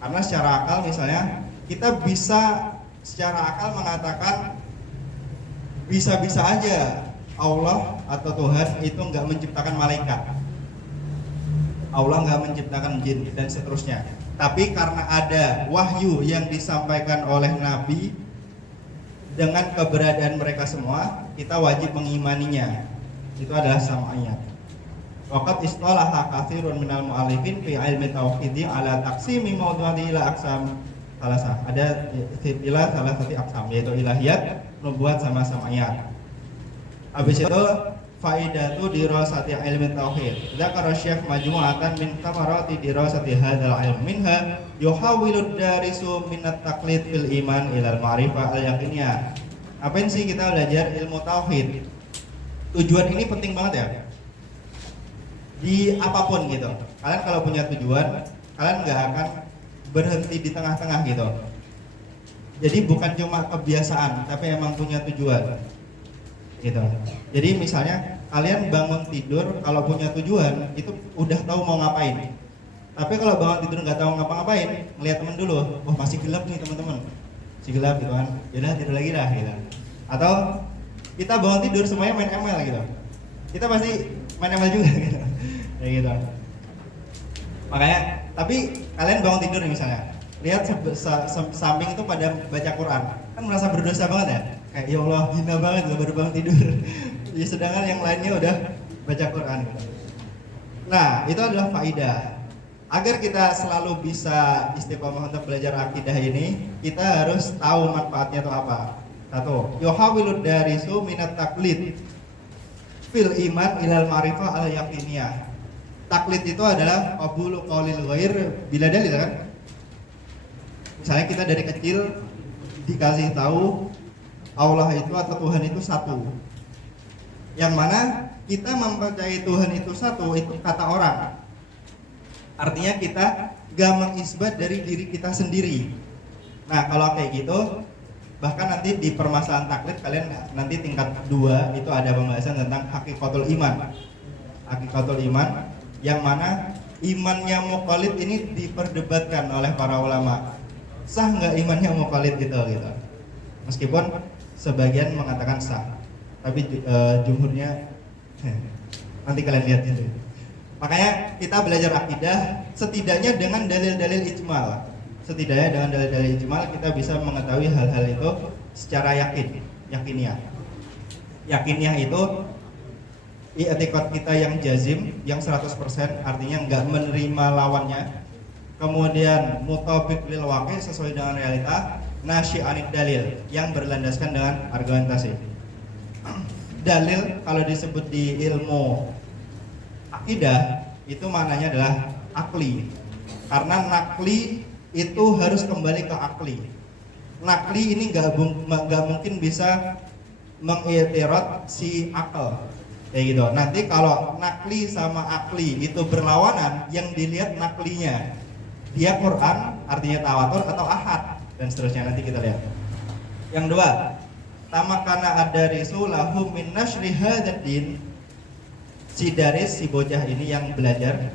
Karena secara akal misalnya kita bisa secara akal mengatakan bisa-bisa aja Allah atau Tuhan itu nggak menciptakan malaikat, Allah nggak menciptakan jin dan seterusnya. Tapi karena ada wahyu yang disampaikan oleh Nabi dengan keberadaan mereka semua, kita wajib mengimaninya. Itu adalah sam'iyat. Waqat istalaha katsirun minal mu'allifin fi ilmi tauhidi ala taqsimi mawdu'ati ila aqsam salasah. Ada istilah salah satu aqsam, yaitu ilahiyat, nubuat, sama sam'iyat. Habis itu faidatu dirasati ilmi tauhid. Dzakara Syekh majmu'atan min thamarati dirasati hadzal ilm. Minha yuhawilud darisu minat taqlid fil iman ilal ma'rifah al-yaqiniyah. Apain sih kita belajar ilmu tauhid? Tujuan ini penting banget ya. Di apapun gitu. Kalian kalau punya tujuan, kalian nggak akan berhenti di tengah-tengah gitu. Jadi bukan cuma kebiasaan, tapi emang punya tujuan. Gitu. Jadi misalnya kalian bangun tidur kalau punya tujuan itu udah tahu mau ngapain. Tapi kalau bangun tidur nggak tahu ngapa-ngapain, ngeliat temen dulu, oh masih gelap nih teman-teman, masih gelap gitu kan, yaudah tidur lagi dah gitu. Atau kita bangun tidur semuanya main ML gitu, kita pasti main ML juga gitu, kayak gitu. Makanya, tapi kalian bangun tidur nih misalnya, lihat samping itu pada baca Quran, kan merasa berdosa banget ya, kayak ya Allah hina banget loh baru bangun tidur. Ya, sedangkan yang lainnya udah baca Quran gitu. Nah, itu adalah faidah. Agar kita selalu bisa istiqomah untuk belajar akidah ini, kita harus tahu manfaatnya itu apa. Satu, yuhawilud darisu minat taklid fil iman ilal ma'rifah al yaqiniyah. Taklid itu adalah qabulu qaulil ghair bila dalil kan? Misalnya kita dari kecil dikasih tahu Allah itu atau Tuhan itu satu. Yang mana kita mempercayai Tuhan itu satu itu kata orang. Artinya kita gak mengisbat dari diri kita sendiri. Nah kalau kayak gitu, bahkan nanti di permasalahan taklid kalian nanti tingkat 2 itu ada pembahasan tentang hakikatul iman. Hakikatul iman yang mana imannya muqallid ini diperdebatkan oleh para ulama. Sah nggak imannya muqallid gitu. Meskipun sebagian mengatakan sah, tapi jumhurnya nanti kalian lihat itu. Makanya kita belajar akidah setidaknya dengan dalil-dalil ijmal. Setidaknya dengan dalil-dalil ijmal kita bisa mengetahui hal-hal itu secara yakiniah. Yakiniah itu i'tiqad kita yang jazim, yang 100%, artinya nggak menerima lawannya. Kemudian mutabiq lil waqi, sesuai dengan realita. Nasyi'anid dalil, yang berlandaskan dengan argumentasi. Dalil kalau disebut di ilmu akidah itu maknanya adalah akli, karena nakli itu harus kembali ke akli. Nakli ini nggak mungkin bisa mengiktirad si akal kayak gitu. Nanti kalau nakli sama akli itu berlawanan, yang dilihat naklinya dia Quran artinya tawatur atau ahad dan seterusnya, nanti kita lihat. Yang dua, tamakana ad-darisu lahu min nashri hadzal din. Si daris, si bocah ini yang belajar,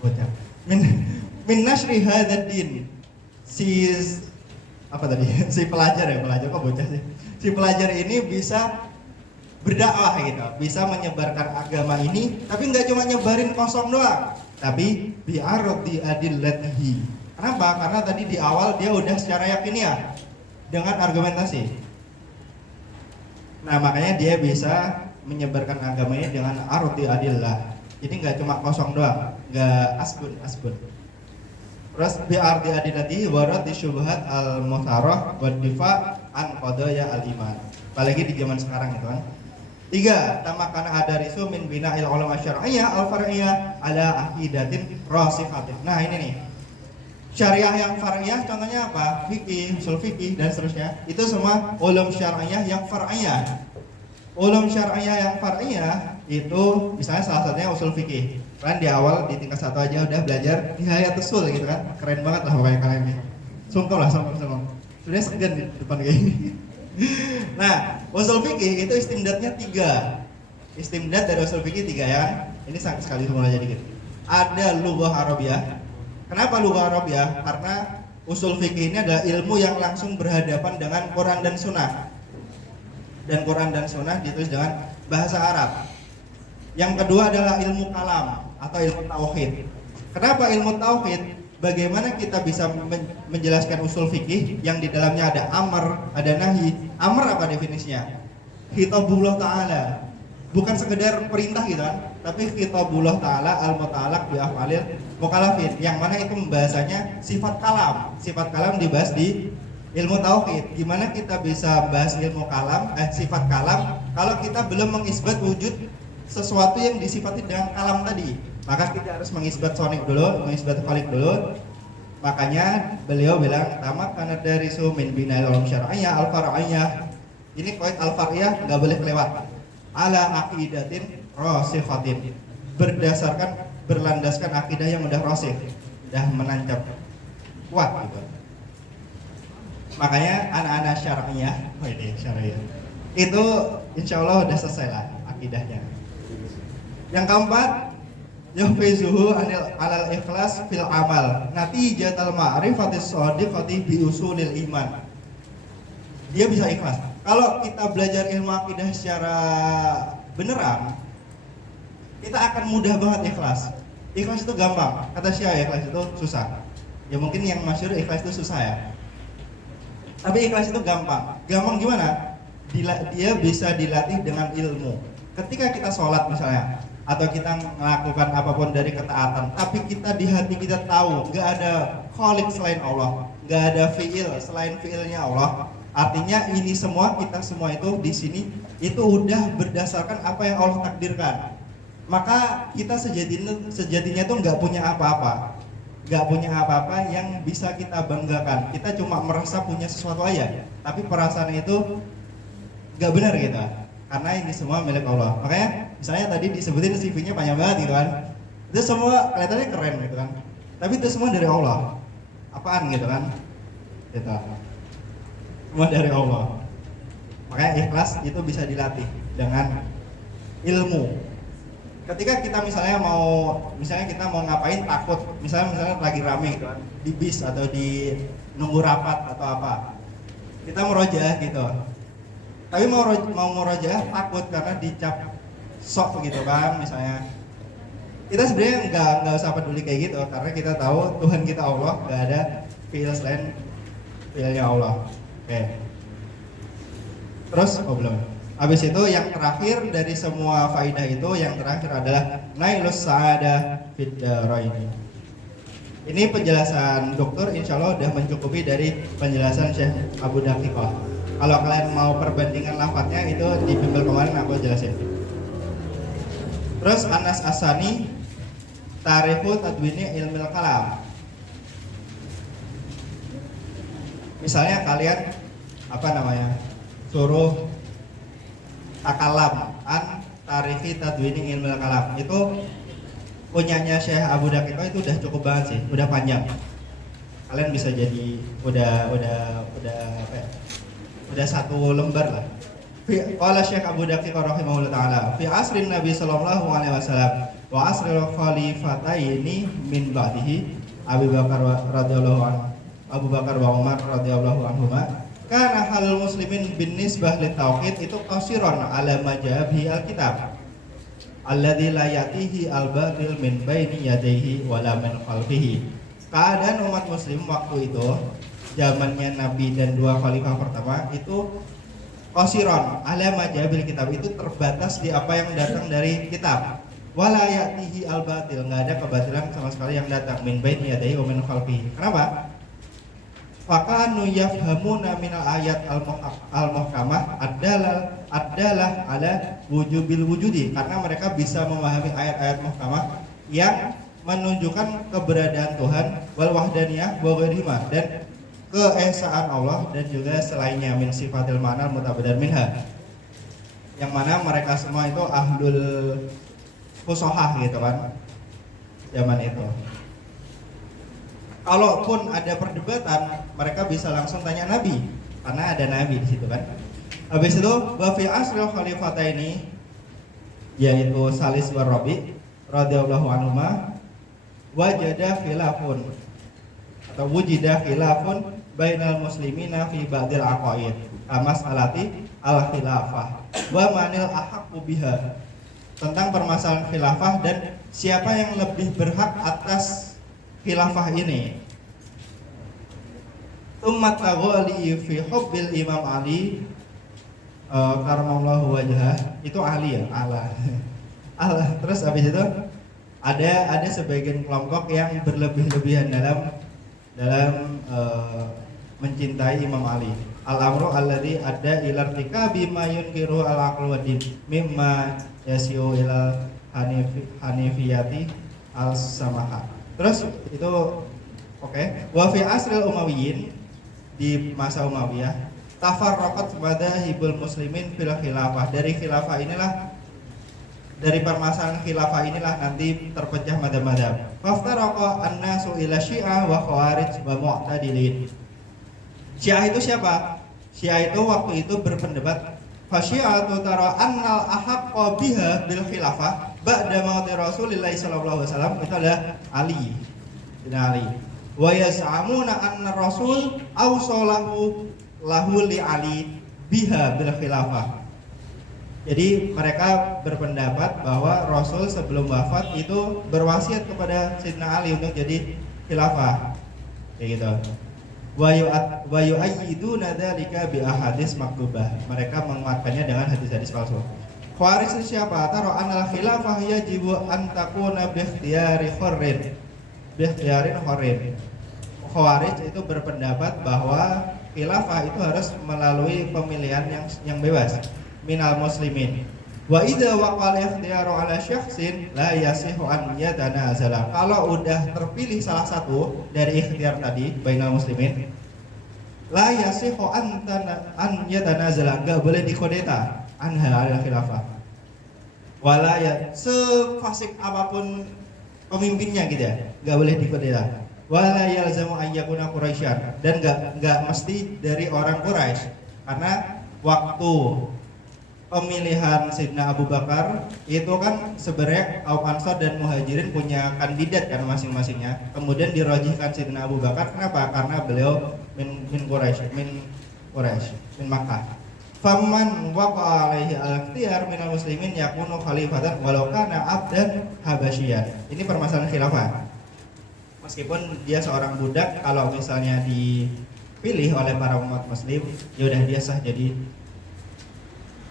bocah min nashri hadzal din. Si apa tadi? Si pelajar kok bocah sih. Si pelajar ini bisa berdakwah gitu, bisa menyebarkan agama ini, tapi nggak cuma nyebarin kosong doang, tapi bi'aradi adillatihi. Kenapa? Karena tadi di awal dia udah secara yakiniah dengan argumentasi. Nah makanya dia bisa menyebarkan agamanya dengan arti adillah. Jadi nggak cuma kosong doang, nggak asbun. Terus bi'ardi adillatihi warad di syubhat al-musarah wa difa an qadaya al-iman. Apalagi di zaman sekarang itu kan. 3, tamakana adarisu min bina'il ulama syar'iyyah al-far'iyyah ala aqidatin rasikhatin. Nah ini nih, syariah yang far'iyah contohnya apa? Fikih, usul fikih dan seterusnya. Itu semua ulum syar'iyyah yang far'iyah. Ulum syar'iyyah yang far'iyah itu misalnya salah satunya usul fikih. Kan di awal di tingkat 1 aja udah belajar nihayat usul gitu kan. Keren banget lah pokoknya kalian ini. Sungkem. Sebenarnya segan di depan kayak gini. Nah, usul fikih itu istimdadnya 3. Istimdad dari usul fikih 3 ya kan? Ini sekali semua aja dikit. Ada lughah Arabiyah. Kenapa lughah Arabiyah? Karena usul fikih ini adalah ilmu yang langsung berhadapan dengan Quran dan Sunnah. Dan Quran dan Sunnah ditulis dengan bahasa Arab. Yang kedua adalah ilmu kalam atau ilmu tauhid. Kenapa ilmu tauhid? Bagaimana kita bisa menjelaskan usul fikih yang di dalamnya ada amr, ada nahi. Amr apa definisinya? Khitabullah ta'ala. Bukan sekedar perintah gitu kan, tapi khitabullah ta'ala al-muta'alaq bi af'alil mukallafin, yang mana itu membahasanya sifat kalam. Sifat kalam dibahas di ilmu tauhid. Gimana kita bisa bahas ilmu kalam, sifat kalam kalau kita belum mengisbat wujud sesuatu yang disifati dengan kalam tadi? Maka kita harus mengisbat sonik dulu, mengisbat khaliq dulu. Makanya beliau bilang tamak karena dari sumin bina'il ulum syar'iyyah al-far'iyyah. Ini koid al-far'iyyah nggak boleh kelewat. Ala aqidatin rasikhatin, berdasarkan berlandaskan akidah yang udah rasikh, udah menancap kuat gitu. Makanya anak-anak syar'iyyah, ini syar'iyyah itu insya Allah udah selesai lah akidahnya. Yang keempat, yuhfizuhu alal ikhlas fil amal natijatal ma'rifatis shadiqati bi usulil iman. Dia bisa ikhlas. Kalau kita belajar ilmu akidah secara beneran, kita akan mudah banget ikhlas. Ikhlas itu gampang. Kata Syekh, ikhlas itu susah. Ya mungkin yang masyhur ikhlas itu susah ya. Tapi ikhlas itu gampang. Gampang gimana? Dia bisa dilatih dengan ilmu. Ketika kita sholat misalnya, atau kita melakukan apapun dari ketaatan, tapi kita di hati kita tahu gak ada khalik selain Allah, gak ada fiil selain fiilnya Allah. Artinya ini semua, kita semua itu di sini itu udah berdasarkan apa yang Allah takdirkan. Maka kita sejatinya tuh nggak punya apa-apa, yang bisa kita banggakan. Kita cuma merasa punya sesuatu aja, tapi perasaan itu nggak benar gitu, karena ini semua milik Allah. Makanya misalnya tadi disebutin CV-nya panjang banget gitu kan, itu semua kelihatannya keren gitu kan, tapi itu semua dari Allah. Apaan gitu kan, gitu. Semua dari Allah. Makanya ikhlas itu bisa dilatih dengan ilmu. Ketika kita misalnya kita mau ngapain takut, misalnya lagi rame gitu kan, di bis atau di nunggu rapat atau apa, kita murojaah gitu. Tapi mau murojaah takut karena dicap sok gitu kan misalnya. Kita sebenarnya nggak usah peduli kayak gitu, karena kita tahu Tuhan kita Allah, nggak ada fiil selain fiilnya Allah. Oke. Terus belum. Habis itu yang terakhir dari semua faidah itu, yang terakhir adalah nailus sa'adah fid dharain. Ini penjelasan dokter, insya Allah udah mencukupi dari penjelasan Syekh Abu Daqiqah. Kalau kalian mau perbandingan lafadznya itu di bimbel kemarin aku jelasin. Terus Anas Asani Tarihu Tadwini Ilmil Kalam. Misalnya kalian suruh takalam an tarifi tadwini ilmil kalam, itu punyanya Syekh Abu Daqiqah itu udah cukup banget sih, udah panjang. Kalian bisa jadi udah satu lembar lah. Qala Syekh Abu Daqiqah rahimahullah taala fi asrin Nabi sallallahu alaihi wasallam wa asril khalifataini min ba'dihi Abu Bakar radhiyallahu anhu Abu Bakar wa Umar radhiyallahu anhuma. Karena halul muslimin bin nisbah li tauhid itu qasiran ala majabhi alkitab alladzi la yatihi al-batil min baini yadayhi wala min khalfihi. Keadaan umat muslim waktu itu, zamannya Nabi dan dua khalifah pertama itu qasiran ala majabhil kitab, itu terbatas di apa yang datang dari kitab. Wala yatihi al-batil, enggak ada kebatilan sama sekali yang datang min baini yadayhi wa min khalfihi. Kenapa? Fakanu yafhamuna minal ayat al-muhkamah adalah ala wujubil wujudi, karena mereka bisa memahami ayat-ayat muhkamah yang menunjukkan keberadaan Tuhan wal wahdaniyah wa ghairihima, dan keesaan Allah dan juga selainnya min sifatil ma'na mutabadar minha, yang mana mereka semua itu ahlul fusohah gitu kan zaman itu. Kalaupun ada perdebatan, mereka bisa langsung tanya Nabi, karena ada Nabi di situ kan. Habis itu, wa fi asril khalifataini, yaitu Salis war Rabi radhiyallahu anhuma, wajada khilafun atau wujida khilafun bainal muslimina fi ba'dil aqaid mas'alati al khilafah wa manil ahaqqu biha, tentang permasalahan khilafah dan siapa yang lebih berhak atas khilafah ini. Ummat taghali fi hubbil Imam Ali karamallahu wajhah, itu Ali ya, Allah. Terus habis itu ada sebagian kelompok yang berlebih-lebihan dalam mencintai Imam Ali. Al-amru alladzi adda ila irtikabi ma yunkiru al-aql wa din mimma yasiu ila hanifiyati al-samaha. Terus itu oke. Wa fi asril Umayyin, di masa Umayyah, tafarraqat madahibul muslimin fil khilafah. Dari khilafah inilah, dari permasalahan khilafah inilah nanti terpecah madhab-madhab. Faftaraqa an-nasu ila Syiah wa Khawarij wa Mu'tadilin. Syiah itu siapa? Syiah itu waktu itu berpendapat Fasyi'atu tara annal ahaqqa biha bil khilafah ba'da mauti Rasulillah sallallahu alaihi wasallam, itu adalah Ali bin Ali. Wa yas'amuna anna Rasul awsalahu lahu li Ali biha bil khilafah. Jadi mereka berpendapat bahwa Rasul sebelum wafat itu berwasiat kepada Sayyidina Ali untuk jadi khilafah. kayak gitu. Wa yu'ayyiduna dzalika bi ahadits maktubah. Mereka menguatkannya dengan hadis-hadis palsu. Khawarij itu siapa? Taro anal khilafah yajibu an takuna bi ikhtiyari hurrin. Bi ikhtiyarin hurrin. Khawarij itu berpendapat bahwa khilafah itu harus melalui pemilihan yang bebas minal muslimin. Wa idza waqala ikhtiyaru ala syakhsin la yasihu an yatanazala. Kalau udah terpilih salah satu dari ikhtiar tadi bainal muslimin, la yasihu an yatanazala, enggak boleh dikodeta anha ala khilafah. Wala ya sefasik apapun pemimpinnya gitu ya, enggak boleh dikodeta. Wala yalzamu ayyakuna Quraisyan, dan enggak mesti dari orang Quraisy, karena waktu pemilihan Sayyidina Abu Bakar itu kan sebenarnya kaum Ansar dan Muhajirin punya kandidat kan masing-masingnya. Kemudian dirajihkan Sayyidina Abu Bakar, kenapa? Karena beliau min Quraisy, min Makkah. Faman waqa alaihi al-ikhtiyar minal muslimin yakunu khalifatan walau kana abdan habasyian. Ini permasalahan khilafah. Meskipun dia seorang budak, kalau misalnya dipilih oleh para umat muslim, ya udah dia sah jadi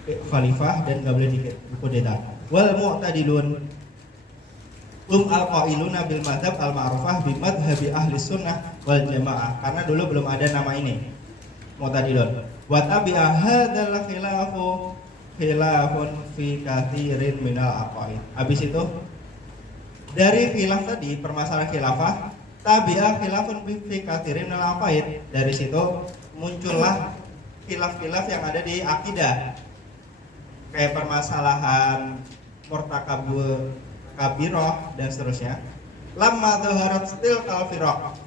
khalifah dan enggak boleh dikudeta. Wal mu'tadilun al-qailuna bil madzhab al-ma'rufah bi madhhabi ahli sunnah wal jamaah. Karena dulu belum ada nama ini, mu'tadilun. Wa tabi'a hadzal khilafun fi katsirin minal aqaid. Habis itu dari khilaf tadi, permasalahan khilafah, tabi'a khilafun fi katsirin minal aqaid. Dari situ muncullah khilaf-khilaf yang ada di akidah. Kayak permasalahan murtakabul kabiroh dan seterusnya. Lamma dhaharat stil kal firaq.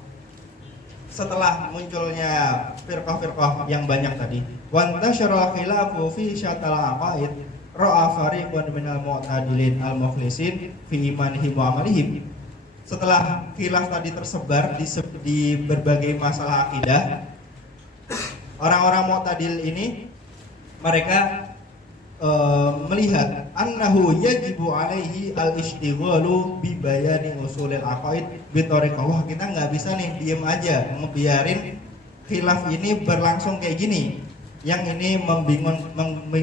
Setelah munculnya firqah-firqah yang banyak tadi, wa antasyara khilafu fi syatal aqaid, ra'a fariqun minal mu'tadilin al-mukhlisin fi imanihim wa amalihim. Setelah khilaf tadi tersebar di berbagai masalah akidah, orang-orang mu'tadil ini mereka melihat annahu yajibu alaihi al-ishtighalu bi bayani usulil aqaid bi tariqah. Wah, kita nggak bisa nih diem aja ngebiarin khilaf ini berlangsung kayak gini, yang ini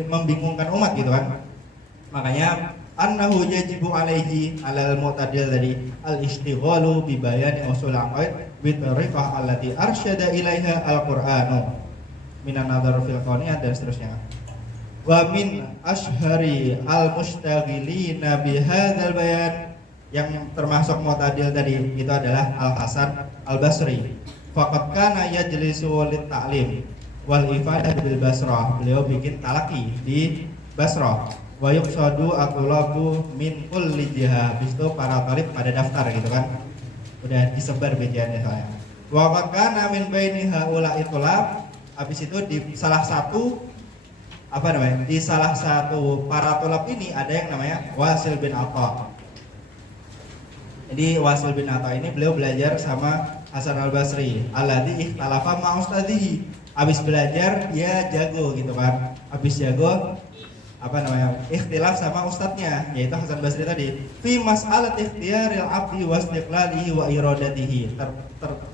membingungkan umat gitu kan. Makanya annahu yajibu alaihi alal mu'tadil tadi al-ishtighalu bi bayani usulil aqaid bi tariqah allati arsyada ilaiha al-Qur'anu minan nadhar fil qauniyah dan seterusnya. Wa min ashhari al-mushtaghilina bi hadzal bayan, yang termasuk mu'tadil tadi itu adalah Al-Hasan Al-Basri. Faqad kana yajlisu lit ta'lim wal ifadah bil Basrah. Beliau bikin talaki di Basrah. Wa yuqsadu atulabu min kulli jihah. Habis itu para talib pada daftar gitu kan. Udah disebar bijiannya soalnya. Wa qad kana min baini haula'i tulab. Habis itu di salah satu para tulab ini ada yang namanya Wasil bin Atha. Jadi Wasil bin Atha ini beliau belajar sama Hasan Al-Basri. Alladzi ikhtalafa ma ustadzihi. Habis belajar dia jago gitu kan. Habis jago ikhtilaf sama ustadznya, yaitu Hasan Basri tadi. Fi mas'alat ikhtiyaril abdi wa istiqlalihi wa iradatihi.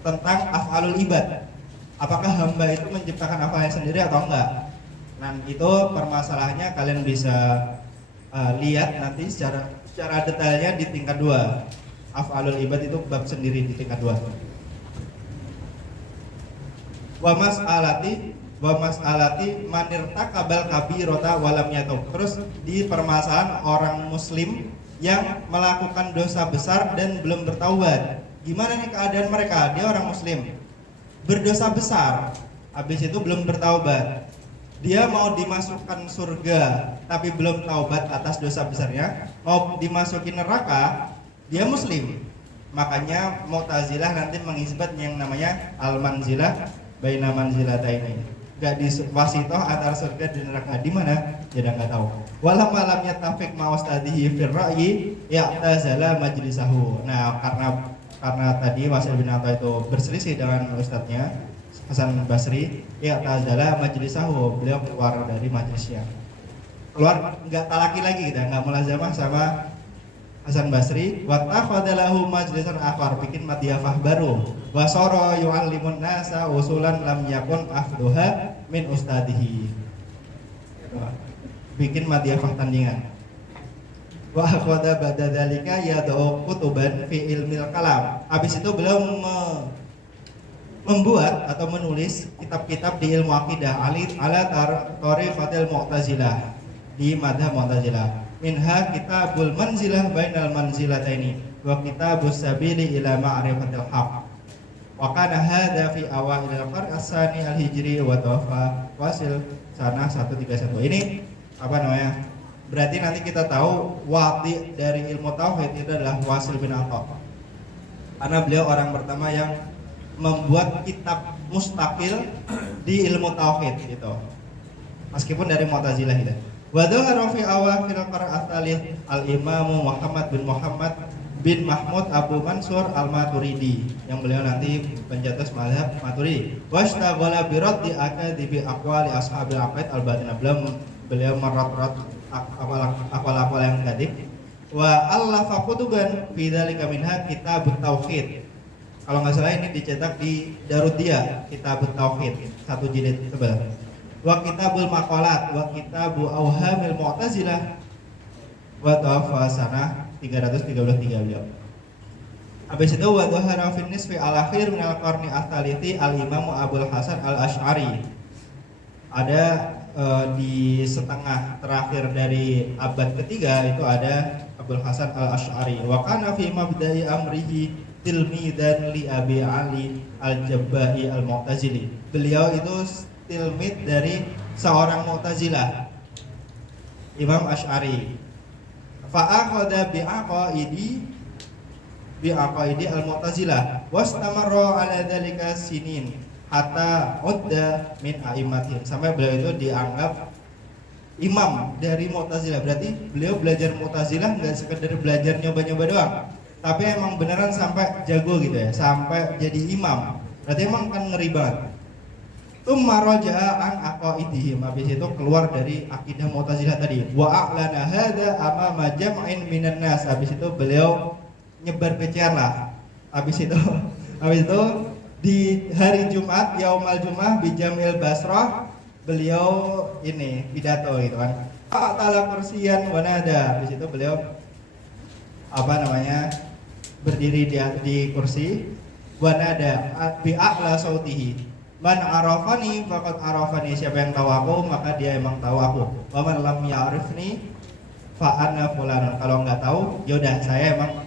Tentang af'alul ibad. Apakah hamba itu menciptakan afalnya sendiri atau enggak? Nah, itu permasalahannya kalian bisa lihat nanti secara detailnya di tingkat 2. Af'alul ibad itu bab sendiri di tingkat 2. Wa mas'alati manirtakabal kabirota walam yatub. Terus di permasalahan orang muslim yang melakukan dosa besar dan belum bertaubat. Gimana nih keadaan mereka? Dia orang muslim, berdosa besar, habis itu belum bertaubat. Dia mau dimasukkan surga tapi belum taubat atas dosa besarnya, mau dimasukin neraka, dia muslim. Makanya Mu'tazilah nanti mengisbat yang namanya al-manzilah baina manzilataini. Enggak diwasitoh antara surga dan neraka, di mana? Dia enggak tahu. Walam malam yattafiq ma ustadihi fir ra'yi ya'tazala majlisahu. Nah, karena tadi Wasil bin Atha itu berselisih dengan ustadznya Hasan Basri, ya'tazala majlisahu, beliau keluar dari majlisnya. Keluar, enggak talaki lagi kita, enggak mulazamah sama Hasan Basri wa takhadalahu majlisan akhar, bikin madhiyafah baru, wa sara yu'allimun nasa usulan lam yakun afduha min ustadihi, bikin madhiyafah tandingan. Wa akhadha ba'da dzalika yad'u kutuban fi ilmil kalam. Habis itu beliau membuat atau menulis kitab-kitab di ilmu akidah ala tariqatil mu'tazilah, di madhab mu'tazilah. Minha kitabul manzilah bainal manzilataini wa kitabus sabili ila ma'rifatil haq. Wa kana hadza fi awail al-qarn as-sani al-hijri wa tawaffa wasil sanah 131. Ini apa namanya? Berarti nanti kita tahu wati dari ilmu tauhid itu adalah Wasil bin Atha. Karena beliau orang pertama yang membuat kitab mustaqil di ilmu tauhid gitu. Meskipun dari Mu'tazilah gitu. Wa dhahara fi awakhir al-qarn ats-tsalits al-Imam Muhammad bin Mahmud Abu Mansur al-Maturidi, yang beliau nanti pencetus mazhab Maturidi. Washtaghala bi raddi akadibi aqwali ashabil aqaid al-batinah. Beliau merat-rat akwal-akwal yang tadi. Wa allafa kutuban fi dzalika minha kitabut tauhid. Kalau nggak salah ini dicetak di Darudiyah, kitabut tauhid, 1 jilid tebal. Wa kitabul maqalat wa kitabu awhamil mu'tazilah wa tawaffa sanah 333 beliau. Habis itu wa dhahara fi nisfi al-akhir min al-qarni ats-tsalits al-Imam Abul Hasan al-Asy'ari. Ada di setengah terakhir dari abad ketiga itu ada Abul Hasan al-Asy'ari. Wa kana fi mabda'i amrihi tilmidan li Abi Ali al-Jabba'i al-Mu'tazili. Beliau itu tilmid dari seorang Mu'tazilah, Imam Asy'ari. Fa'akhadha bi'aqaidi al-Mu'tazilah wastamarra ala dzalika sinin hatta udda min a'immatihim, sampai beliau itu dianggap imam dari Mu'tazilah. Berarti beliau belajar Mu'tazilah nggak sekedar belajar nyoba-nyoba doang, tapi emang beneran sampai jago gitu ya, sampai jadi imam. Berarti emang kan ngeri banget. Tsumma raja'a an aqaidihim, habis itu keluar dari akidah Mu'tazilah tadi. Wa a'lana hadza amama jam'in minan nas, habis itu beliau nyebar pecian lah. Habis itu di hari Jumat, Yaumal Jum'ah di Jamil Basrah, beliau ini pidato gitu kan. Fa'tala kursiyan wa nada, habis itu beliau berdiri di kursi, wa nada bi a'la sautihi. Man arafani faqad arafani, siapa yang tahu aku maka dia emang tahu aku. Wa man lam ya'rifni fa ana fulan, kalau enggak tahu yaudah saya emang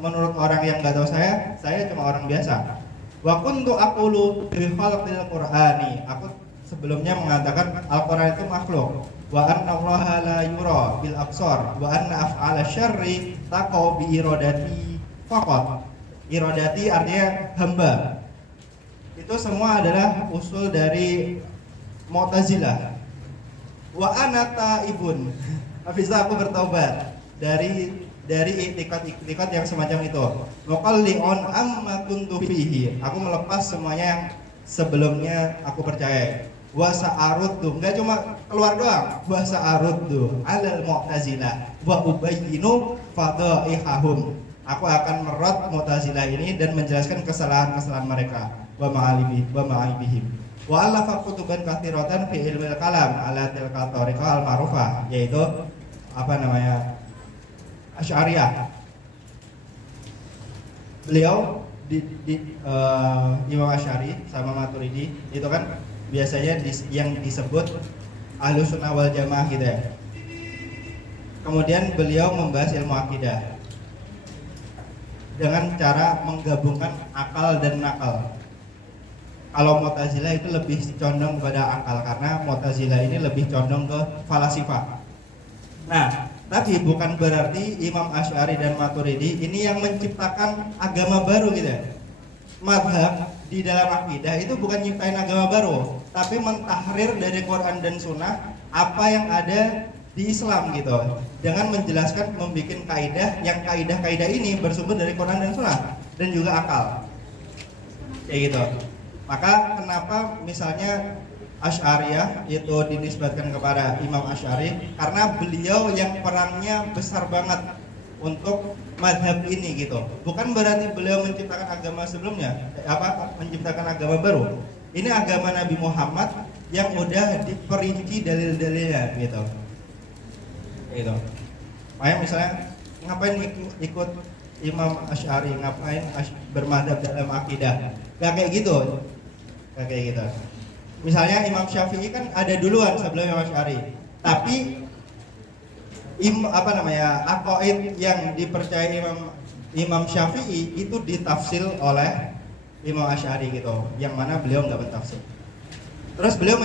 menurut orang yang enggak tahu saya cuma orang biasa. Wa kuntu aqulu bi khalqil qur'ani, aku sebelumnya mengatakan Al-Qur'an itu makhluk. Wa anna allaha la yura bil absar wa anna af'ala syarri taqau bi iradati faqat. Iradati artinya hamba. Itu semua adalah usul dari Mu'tazilah. Wa ana taibun, habis itu aku bertobat dari iktikad yang semacam itu. Muqalli'un amma kuntu fihi, aku melepas semuanya yang sebelumnya aku percaya. Wa sa'aruddu, enggak cuma keluar doang, wa sa'aruddu alal Mu'tazilah wa ubayyinu fadaihahum, aku akan merot Mu'tazilah ini dan menjelaskan kesalahan-kesalahan mereka. Wa ma'aibihim. Wa allafa kutuban katsiratan fi ilmil kalam ala tilka tariqah al-ma'rufah, yaitu Asy'ariyah. Beliau Imam Asy'ari sama Maturidi itu kan biasanya yang disebut Ahlus Sunnah wal Jamaah gitu ya. Kemudian beliau membahas ilmu akidah dengan cara menggabungkan akal dan nakal. Kalau Mu'tazilah itu lebih condong kepada akal, karena Mu'tazilah ini lebih condong ke falasifah. Nah, tapi bukan berarti Imam Asy'ari dan Maturidi ini yang menciptakan agama baru gitu ya. Madhab di dalam akidah itu bukan nyiptain agama baru, tapi mentahrir dari Quran dan Sunnah apa yang ada di Islam gitu, dengan menjelaskan, membuat kaidah yang kaidah-kaidah ini bersumber dari Quran dan Sunnah dan juga akal, kayak gitu. Maka kenapa misalnya Asy'ariyah itu dinisbatkan kepada Imam Asy'ari karena beliau yang perannya besar banget untuk madhab ini gitu. Bukan berarti beliau menciptakan agama sebelumnya, menciptakan agama baru. Ini agama Nabi Muhammad yang udah diperinci dalil-dalilnya gitu. Gitu. Makanya misalnya ngapain ikut Imam Asy'ari, ngapain bermadhab dalam akidah? Gak kayak gitu. Gak kayak gitu. Misalnya Imam Syafi'i kan ada duluan sebelum Imam Asy'ari. Tapi aqaid yang dipercaya Imam Syafi'i itu ditafsir oleh Imam Asy'ari gitu. Yang mana beliau nggak bertafsir. Terus beliau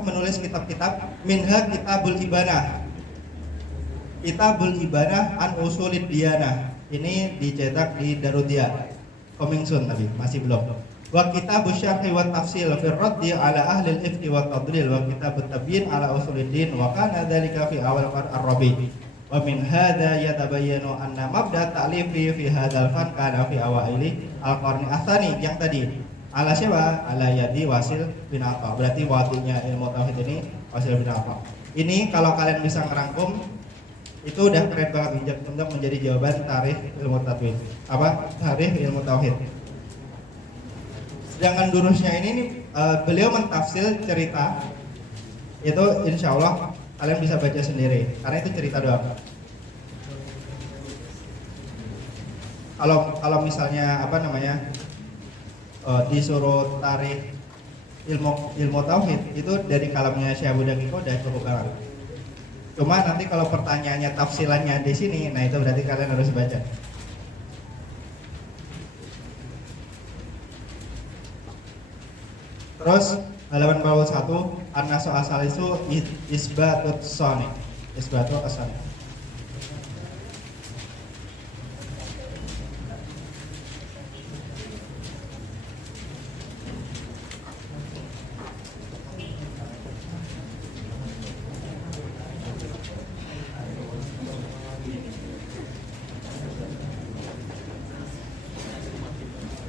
menulis kitab-kitab, minha Kitabul Ibanah. Kitabul Ibanah an Usulid Diyanah. Ini dicetak di Darudiyah. Coming soon tapi masih belum. Wa kitabus syarhi wa tafsil fi raddi ala ahli al-ifti wa tadlil wa kitabut tabyin ala usuluddin wa kana dzalika fi awal qarn ar-rabi. Wa min hadza yatabayyanu anna mabda ta'lifi fi hadzal fan kana fi awaili al-qarni ats-tsani yang tadi. Ala siapa? Ala yadi Wasil bin Atha. Berarti wadinya ilmu tauhid ini Wasil bin Atha. Ini kalau kalian bisa ngerangkum itu udah keren banget untuk menjadi jawaban tarikh ilmu tauhid. Tarikh ilmu tauhid. Sedangkan durusnya ini nih, beliau mentafsir cerita itu insya Allah kalian bisa baca sendiri karena itu cerita doang. Kalau misalnya disuruh tarik ilmu tauhid itu dari kalamnya Syekh Abu Daqiq udah cukup banget. Cuma nanti kalau pertanyaannya tafsilannya di sini, nah itu berarti kalian harus baca. Terus halaman 41 an-nasu asal itu isbatut sani. Isbatut asani.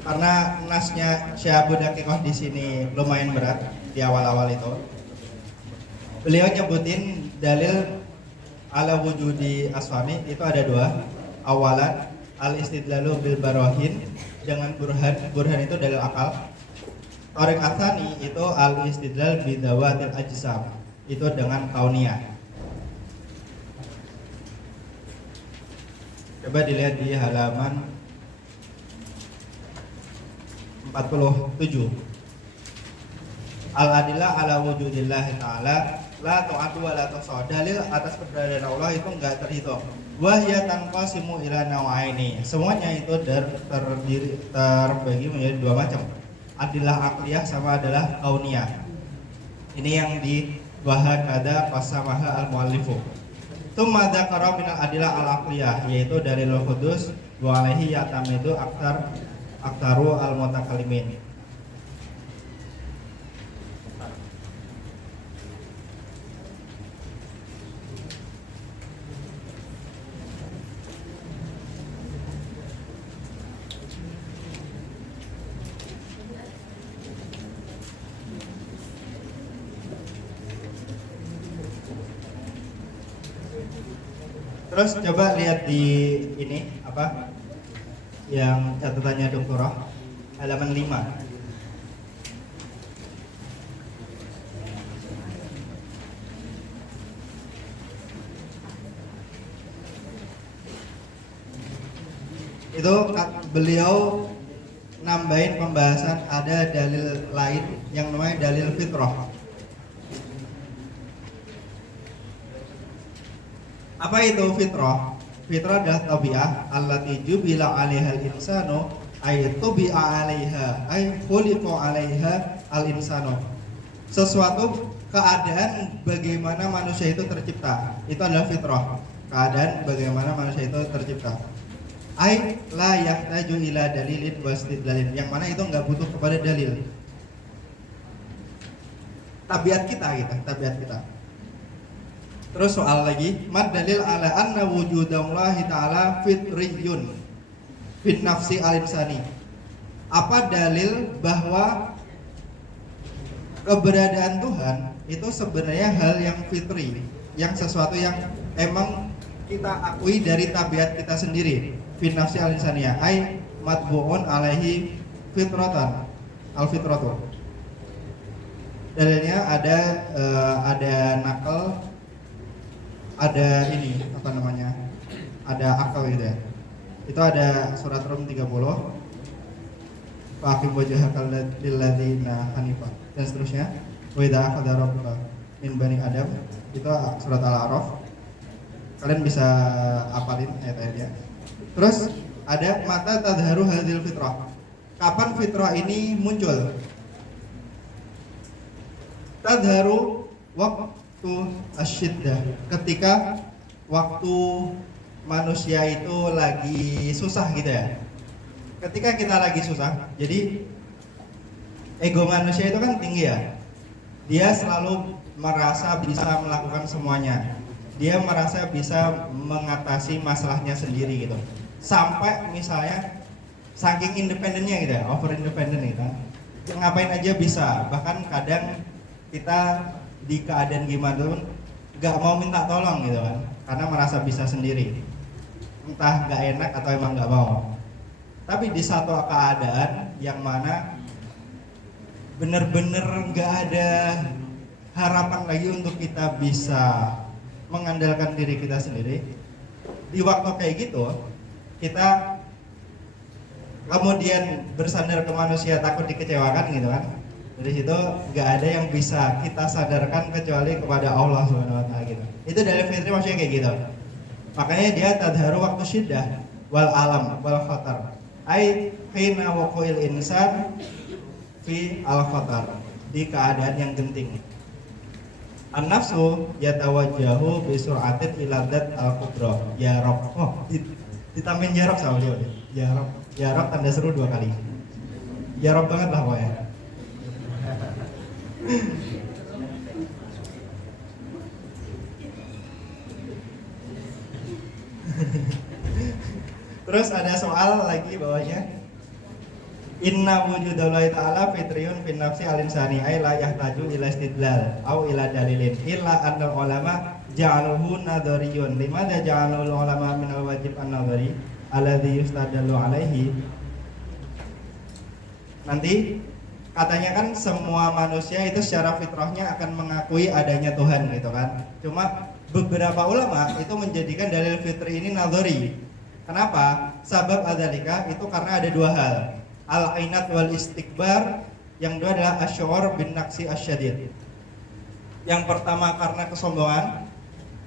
Karena nasnya Syekh Abu Daqiq di sini lumayan berat di awal-awal itu. Beliau nyebutin dalil ala wujudi aswani itu ada dua. Awalan al-istidlalu bil barahin dengan burhan. Burhan itu dalil akal. Tariq atsani itu al-istidlal bidawatil ajsam. Itu dengan kauniyah. Coba dilihat di halaman 47. Al-adillah ala wujudillah ta'ala la ta'atu wa la tasawad. Dalil atas keberadaan Allah itu enggak terhitung. Wahya tanqasimu ila nawaini. Semuanya itu terbagi menjadi dua macam. Adillah akliyah sama adalah kauniyah. Ini yang di wahakada qasamaha al-muallifu. Tsumma dzakara minal adillah al-aqliyah yaitu dalilul qudus wa alaihi yatamidu aktaru al-mutakallimin. Terus coba lihat di ini yang catatannya doktorah halaman 5. Itu beliau nambahin pembahasan ada dalil lain yang namanya dalil fitrah. Apa itu fitrah? Fitrah adalah tabiah allati jubila 'alaihal insanu ay tubi'a 'alaiha ay khuliqa 'alaiha al-insanu. Sesuatu keadaan bagaimana manusia itu tercipta. Itu adalah fitrah. Keadaan bagaimana manusia itu tercipta. Ay la yahtaju ila dalilin wa istidlalin. Yang mana itu enggak butuh kepada dalil. Tabiat kita. Terus soal lagi, mad dalil ala anna wujudallahi ta'ala fitriyun fin nafsi al-insani. Apa dalil bahwa keberadaan Tuhan itu sebenarnya hal yang fitri, yang sesuatu yang emang kita akui dari tabiat kita sendiri. Fin nafsi al-insaniyah ai matbu'un alaihi fitratan al-fitratu. Dalilnya ada nakal, ada ini apa namanya, ada akal gitu ya. Itu ada surat Rum 30, faqim wajhaka lilladzina hanifah dan seterusnya. Wa idza akhadha rabbuka min bani adam, itu surat Al-A'raf. Kalian bisa apalin ayat-ayatnya. Terus ada mata tadharu hadhil fitrah. Kapan fitrah ini muncul? Tadharu waktu asyiddah, ketika waktu manusia itu lagi susah gitu ya. Ketika kita lagi susah, jadi ego manusia itu kan tinggi ya. Dia selalu merasa bisa melakukan semuanya. Dia merasa bisa mengatasi masalahnya sendiri gitu. Sampai misalnya saking independennya gitu ya, over independent gitu. Ngapain aja bisa, bahkan kadang kita di keadaan gimana pun nggak mau minta tolong gitu kan, karena merasa bisa sendiri, entah nggak enak atau emang nggak mau. Tapi di satu keadaan yang mana bener-bener nggak ada harapan lagi untuk kita bisa mengandalkan diri kita sendiri, di waktu kayak gitu kita kemudian bersandar ke manusia takut dikecewakan gitu kan. Dari situ nggak ada yang bisa kita sadarkan kecuali kepada Allah Subhanahu wa taala gitu. Itu dari fitri maksudnya kayak gitu. Makanya dia tadharu waktu syiddah wal alam wal khatar. Ai hina waqil insan fi al khatar, di keadaan yang genting. An-nafsu yatawajjahu bi sur'atin ila dzat al-kubra. Ya Rabb. Oh, ditambahin ya Rabb sama dia. Ya Rabb. Ya Rabb tanda seru 2 kali. Ya Rabb banget lah pokoknya. Terus ada soal lagi bawahnya, inna wujudallahi ta'ala fitriyun fin nafsi al-insani ay la yahtaju ila istidlal au ila dalilin illa annal ulama ja'aluhu nadhariyun. Limadha ja'alul ulama min al-wajib an-nadhari alladhi yustadallu alaihi. Nanti katanya kan semua manusia itu secara fitrahnya akan mengakui adanya Tuhan gitu kan. Cuma beberapa ulama itu menjadikan dalil fitri ini nadhari. Kenapa? Sabab adzalika itu karena ada 2 hal. Al-ainat wal istikbar, yang 2 adalah asy'ur bin naqsi asyadid. Yang pertama karena kesombongan.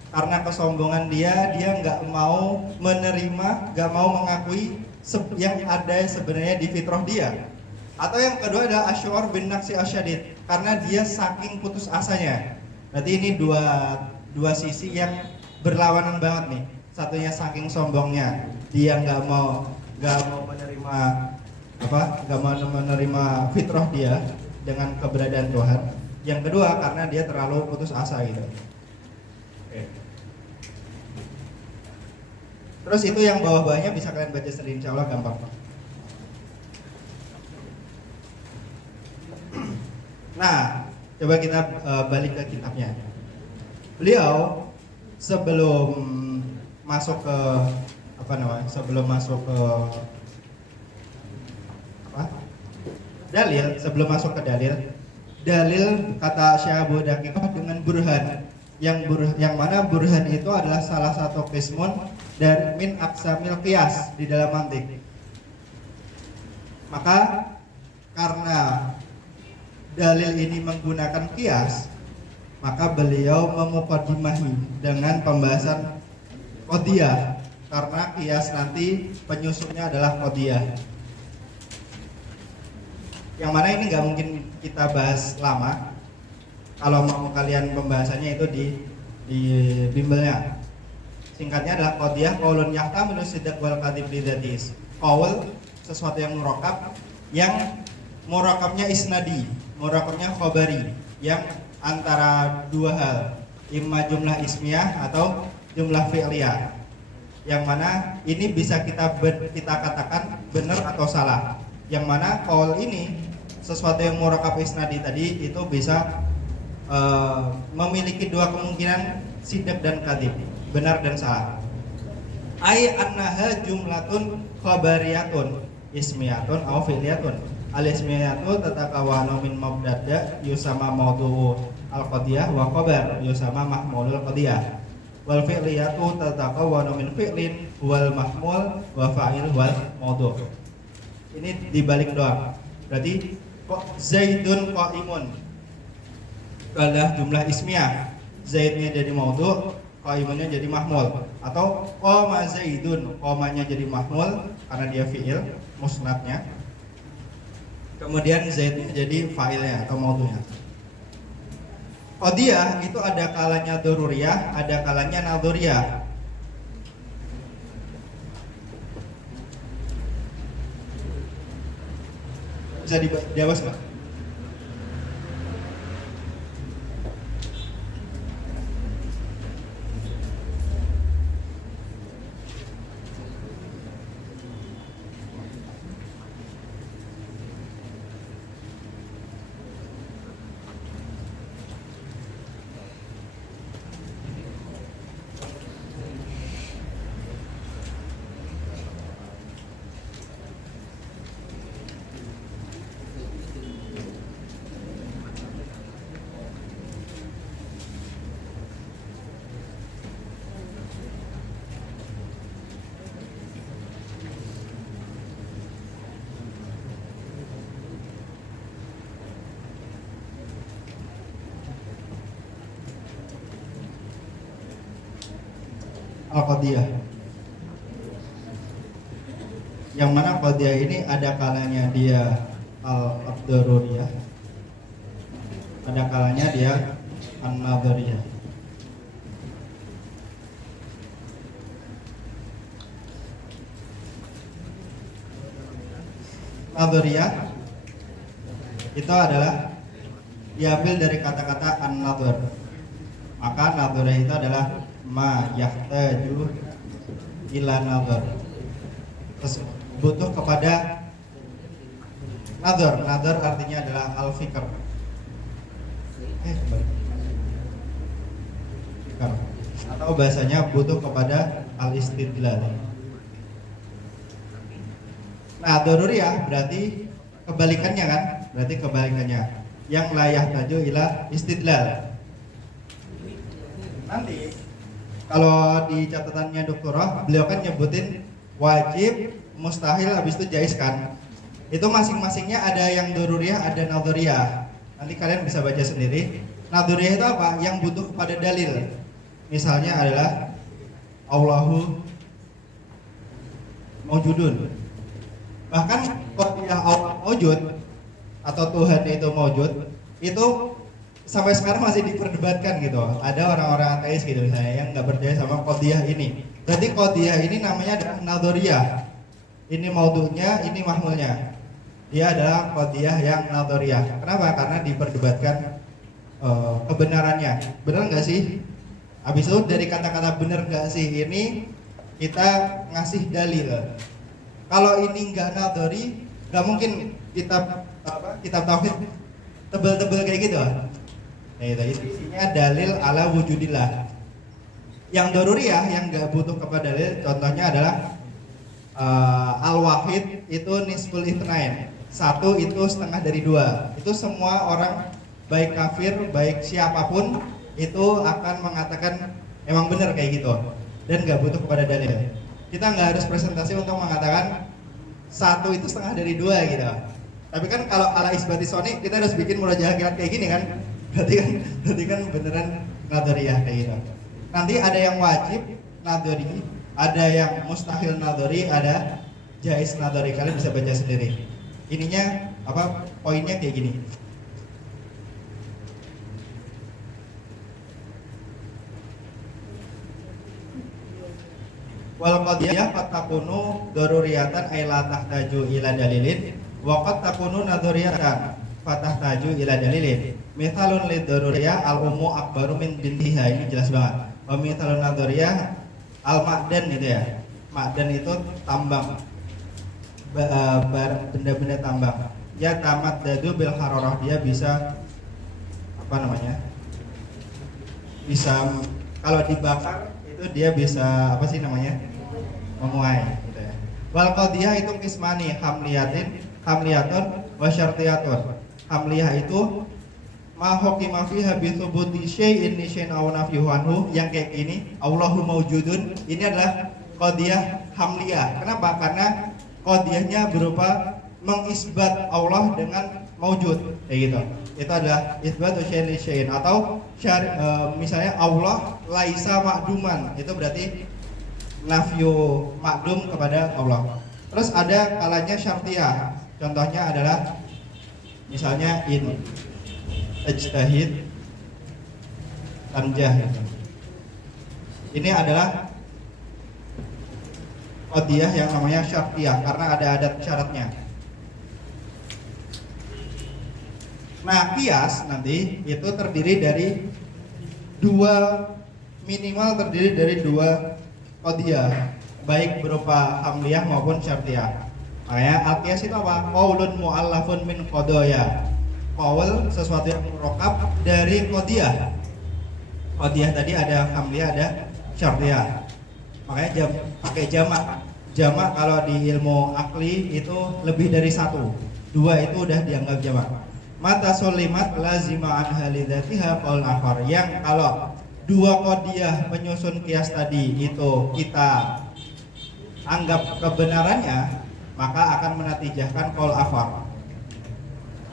Karena kesombongan dia nggak mau menerima, nggak mau mengakui yang ada sebenarnya di fitrah dia. Atau yang kedua adalah asy'ur bin naqsi asyadid, karena dia saking putus asanya. Berarti ini dua sisi yang berlawanan banget nih. Satunya saking sombongnya, dia nggak mau menerima nggak mau menerima fitrah dia dengan keberadaan Tuhan. Yang kedua karena dia terlalu putus asa gitu. Oke. Terus itu yang bawah-bawahnya bisa kalian baca sendiri, insya Allah gampang. Nah, coba kita balik ke kitabnya. Beliau sebelum masuk ke dalil kata Syekh Abu Daqiqah dengan burhan, yang mana burhan itu adalah salah satu qismun dari min aqsamil qiyas di dalam mantik. Maka karena dalil ini menggunakan qiyas, maka beliau memuqaddimahi dengan pembahasan qadiyah, karena qiyas nanti penyusupnya adalah qadiyah. Yang mana ini nggak mungkin kita bahas lama. Kalau mau kalian pembahasannya itu di bimbelnya. Singkatnya adalah qadiyah qaulun yahtamilu sidq wal kadhib li dzatihi. Qaul sesuatu yang murakab, yang murakabnya isnadi, murakabnya khabari, yang antara 2 hal, imma jumlah ismiyah atau jumlah fi'liyah. Yang mana ini bisa kita katakan benar atau salah. Yang mana qaul ini sesuatu yang murakab isnadi tadi itu bisa memiliki dua kemungkinan, sidak dan kadhib, benar dan salah. Ai annaha jumlatun khabariyatun ismiyatun aw fi'liyatun. Al ismiyatu tatakawanu min mubtada yusama mawdu'u al qadiyah wa khabar yusama mahmulul qadiyah. Wal fi'liyatu tatakawanu min fi'lin wal mahmul wa fa'il wal mawdu'. Ini dibalik doang. Berarti kok Zaidun qaimun adalah jumlah ismiyah. Zaidnya jadi mawdu', qaimunnya jadi mahmul. Atau qama Zaidun, qamanya jadi mahmul karena dia fi'il musnadnya. Kemudian Zaidnya jadi fa'ilnya atau mawdu'nya. Qadiyah itu ada kalanya daruriyah, ada kalanya nadhuriyah. Bisa dijawab nggak? Al-Qadiyah. Yang mana Qadiyah ini ada kalanya dia al-daruriyah, ada kalanya dia an-nadhariyah. Nadhariyah itu adalah diambil dari kata-kata an-nadhar. Maka nadhariyah itu adalah ma yahtaju ila nadhar, butuh kepada nadhar. Nadhar artinya adalah al-fikr. Fikr. Atau bahasanya butuh kepada al-istidlal. Nah, daruriyah berarti kebalikannya kan? Berarti kebalikannya. Yang la yahtaju ila istidlal. Nanti kalau di catatannya doktorah, beliau kan nyebutin wajib, mustahil, habis itu jaiz kan. Itu masing-masingnya ada yang daruriyah, ada nadhariyah. Nanti kalian bisa baca sendiri. Nadhariyah itu apa? Yang butuh kepada dalil. Misalnya adalah Allahu maujudun. Bahkan qadiyah Allah maujud atau Tuhan itu maujud, itu sampai sekarang masih diperdebatkan gitu. Ada orang-orang ateis gitu misalnya yang nggak percaya sama qadiyah ini. Berarti qadiyah ini namanya adalah nadhariyah. Ini maudhu'nya, ini mahmulnya. Dia adalah qadiyah yang nadhariyah. Kenapa? Karena diperdebatkan kebenarannya. Benar nggak sih? Habis itu dari kata-kata benar nggak sih ini kita ngasih dalil. Kalau ini nggak nadhari, nggak mungkin kitab tauhid tebel-tebel kayak gitu. Nah, itu isinya dalil ala wujudillah. Yang daruriyah yang nggak butuh kepada dalil, contohnya adalah al-wahid itu nisful itsnain. Satu itu setengah dari dua. Itu semua orang baik kafir, baik siapapun itu akan mengatakan emang benar kayak gitu dan nggak butuh kepada dalil. Kita nggak harus presentasi untuk mengatakan satu itu setengah dari dua gitu. Tapi kan kalau ala isbati soni kita harus bikin murojaah kayak gini kan. Berarti kan beneran nadhariyah kayak gitu. Nanti ada yang wajib nadhari, ada yang mustahil nadhari, ada jaiz nadhari. Kalian bisa baca sendiri. Ininya apa? Poinnya kayak gini. Wal qadiyah qad takunu daruriyatan ay la tahtaju ila dalilin wa qad takunu nadhariyatan fatahtaju ila dalilin. Mithalun lid daruriyah al ummu akbaru min bintiha, ini jelas banget. Wa mithalun nadhariyah al ma'dan itu ya. Ma'dan itu tambang, benda-benda tambang. ya tamat dadu bil harorah, dia bisa apa namanya, bisa kalau dibakar itu dia bisa apa sih namanya, memuai gitu ya. Wal qadiyah itu kismani, hamliyatun wa syartiyatun. Hamliyah itu ma hukima fiha bi thubuti syai'in li syai'in aw nafyuhu anhu, yang kayak gini, Allahu maujudun, ini adalah qadiyah hamliyah. Kenapa? Karena qadiyahnya berupa mengisbat Allah dengan maujud kayak gitu. Itu adalah isbatu syai'in li syai'in, atau misalnya Allah laisa makduman, itu berarti nafyu makdum kepada Allah. Terus ada kalanya syartiyah. Contohnya adalah misalnya in ijtahid tanjah gitu. Ini adalah qadiyah yang namanya syartiyah karena ada adat syaratnya. Nah, qiyas nanti itu terdiri dari minimal terdiri dari dua qadiyah, baik berupa hamliyah maupun syartiyah. Makanya al-qiyas itu apa? Qaulun mu'allafun min qadaya. Qaul sesuatu yang murokab dari qadiyah. Qadiyah tadi ada hamliyah, ada syartiyah. Makanya pakai jamak. Jamak kalau di ilmu akli itu lebih dari satu. Dua itu udah dianggap jamak. Mata solimat lazima an halidatiha qaul akhar. Yang kalau dua qadiyah penyusun qiyas tadi itu kita anggap kebenarannya, maka akan menatijahkan qaul akhar.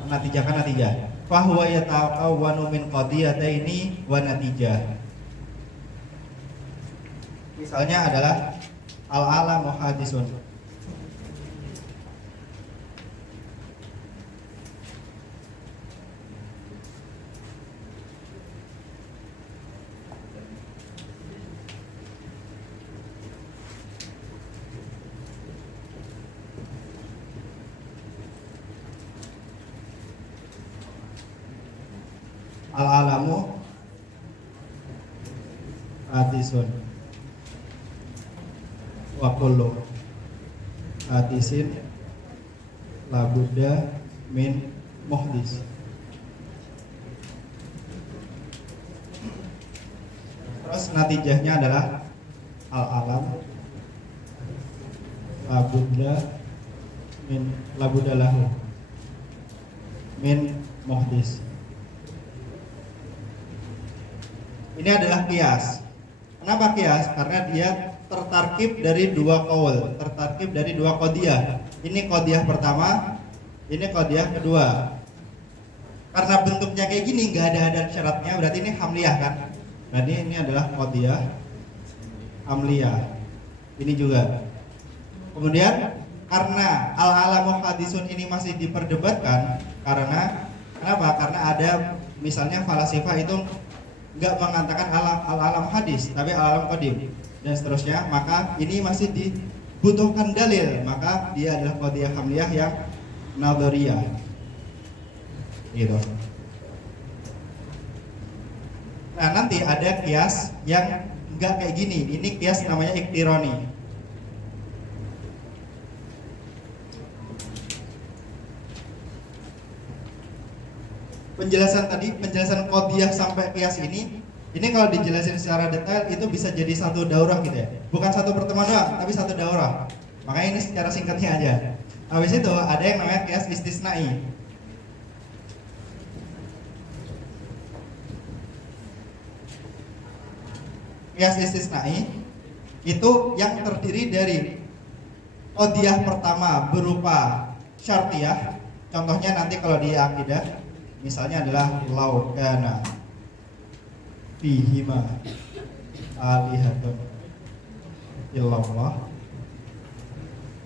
Menatijahkan natijah. Fa huwa yataqawwanu min qadiyataini wa natijah. Misalnya adalah al-alamu hadisun. Al-alamu hadisun wa kullu hadisin labudda min muhdis. Terus natijahnya adalah al-alam labudda lahu min muhdis. Ini adalah qiyas. Kenapa qiyas? Karena dia tertarkib dari dua qaul, tertarkib dari dua qadiyah. Ini qadiyah pertama, ini qadiyah kedua. Karena bentuknya kayak gini, nggak ada adat syaratnya, berarti ini hamliyah kan? Berarti ini adalah qadiyah hamliyah. Ini juga. Kemudian karena al-alamu hadisun ini masih diperdebatkan, karena kenapa? Karena ada misalnya falasifah itu nggak mengatakan al-alam hadis, tapi al-alam qadim dan seterusnya, maka ini masih dibutuhkan dalil, maka dia adalah qadiyah hamliyah yang nadhariyah gitu. Nah, nanti ada qiyas yang nggak kayak gini, ini qiyas namanya iktironi. Penjelasan qadiyah sampai qiyas ini kalau dijelasin secara detail itu bisa jadi satu daurah gitu ya. Bukan satu pertemuan doang, tapi satu daurah. Makanya ini secara singkatnya aja. Habis itu ada yang namanya qiyas istisnai. Qiyas istisnai itu yang terdiri dari qadiyah pertama berupa syartiyah. Contohnya nanti kalau di akidah misalnya adalah laukana fihima alihatun illallah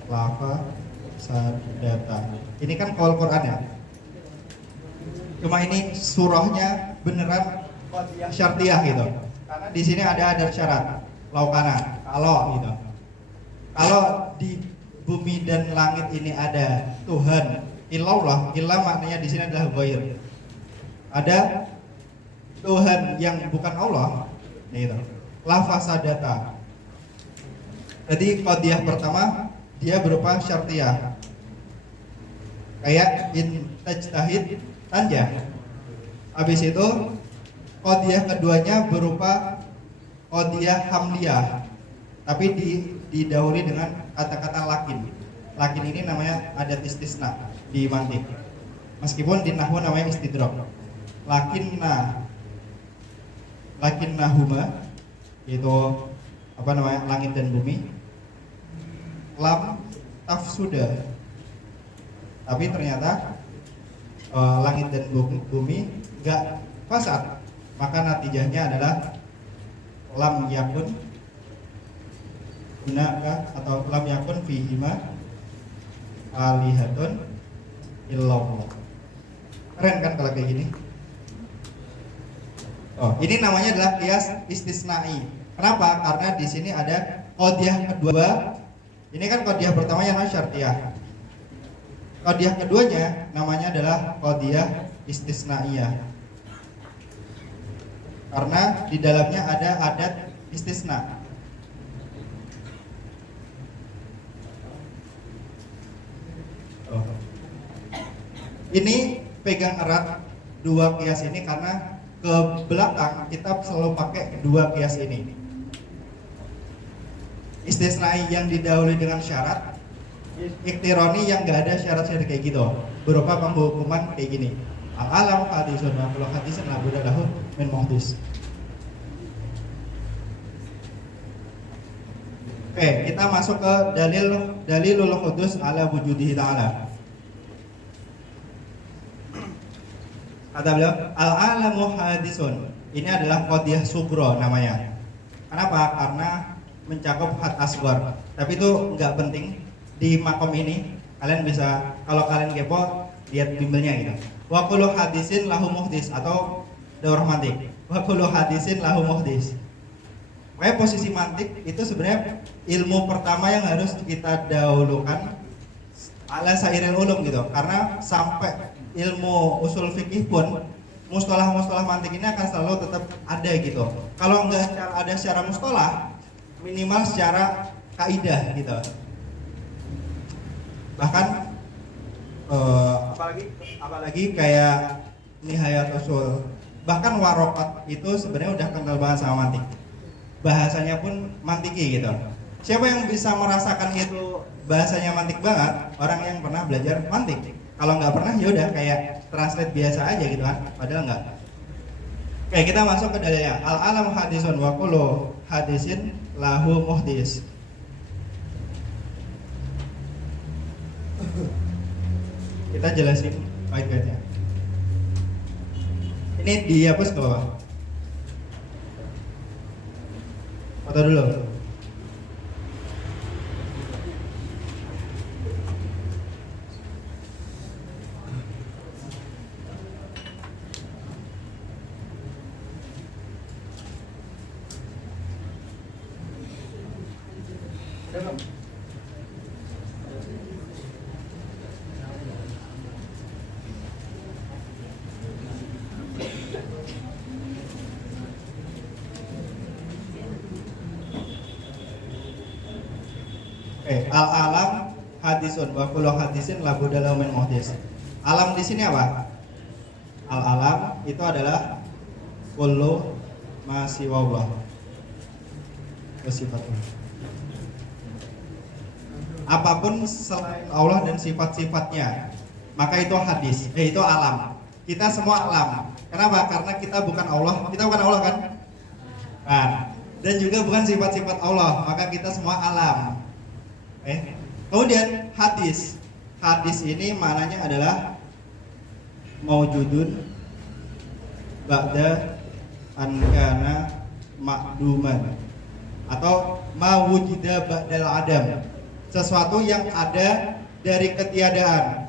lafa sadata. Ini kan qaul Quran ya. Cuma ini surahnya beneran qadiyah syartiyah gitu. Karena di sini ada adat syarat. Laukana, kalau gitu. Kalau di bumi dan langit ini ada Tuhan, illallah, illah maknanya di sini adalah ghair. Ada Tuhan yang bukan Allah, gitu. La fasadata. Jadi qadiyah pertama dia berupa syartiyah. Kayak in tajtahid tanjah. Habis itu qadiyah keduanya berupa qadiyah hamliyah, tapi didahului dengan kata-kata lakin. Lakin ini namanya adat istisna di mantik. Meskipun di nahwu namanya istidrak. Lakinnahuma yaitu apa namanya langit dan bumi, lam tafsuda, tapi ternyata langit dan bumi gak fasad, maka natijahnya adalah lam yakun hunaka atau lam yakun fihima alihatun illallah. Keren kan kalau kayak gini? Oh, ini namanya adalah qiyas istisnai. Kenapa? Karena di sini ada qadiyah kedua. Ini kan qadiyah pertamanya namanya syartiyah. Qadiyah keduanya namanya adalah qadiyah istisnaiyah. Karena di dalamnya ada adat istisna. Oh. Ini pegang erat dua qiyas ini karena ke belakang kita selalu pakai dua qiyas ini. Istisnai yang didahului dengan syarat, iktironi yang gak ada syarat-syarat kayak gitu, berupa penghukuman kayak gini. Al-alam hadisun wa kullu hadisin la budda lahu min muhdis. Oke, kita masuk ke dalilul hudus ala wujudihi ta'ala. Kata beliau, al-alamu hadisun. Ini adalah qadiyah sugro namanya. Kenapa? Karena mencakup had asghar. Tapi itu nggak penting di makom ini. Kalian bisa, kalau kalian kepo, lihat bimbelnya gitu. Wa kullu hadisin lahu muhdis atau daurah mantik. Wa kullu hadisin lahu muhdis. Makanya posisi mantik itu sebenarnya ilmu pertama yang harus kita dahulukan ala sairil ulum gitu. Karena sampai ilmu usul fikih pun mustalah-mustalah mantik ini akan selalu tetap ada gitu. Kalau nggak ada secara mustalah, minimal secara kaidah gitu. Bahkan apalagi kayak nihayat usul, bahkan warokat itu sebenarnya udah kental banget sama mantik. Bahasanya pun mantiki gitu. Siapa yang bisa merasakan itu bahasanya mantik banget? Orang yang pernah belajar mantik. Kalau nggak pernah ya udah kayak translate biasa aja gitu kan, padahal nggak. Oke, kita masuk ke dalilnya. Al-alam hadisun wa kullu hadisin lahu muhdis. Kita jelasin baik-baiknya. Ini dihapus ke bawah. Foto dulu. Al-alam hadisun wa kullu hadisin la budda lahu min muhdis. Alam di sini apa? Al-alam itu adalah kullu ma siwallah. Sifatnya. Apapun selain Allah dan sifat-sifatnya, maka itu hadis, itu alam. Kita semua alam. Kenapa? Karena kita bukan Allah. Kita bukan Allah kan? Nah, dan juga bukan sifat-sifat Allah, maka kita semua alam. Kemudian hadis. Hadis ini maknanya adalah maujudun ba'da an kana ma'duman atau mawujida ba'dal adam. Sesuatu yang ada dari ketiadaan.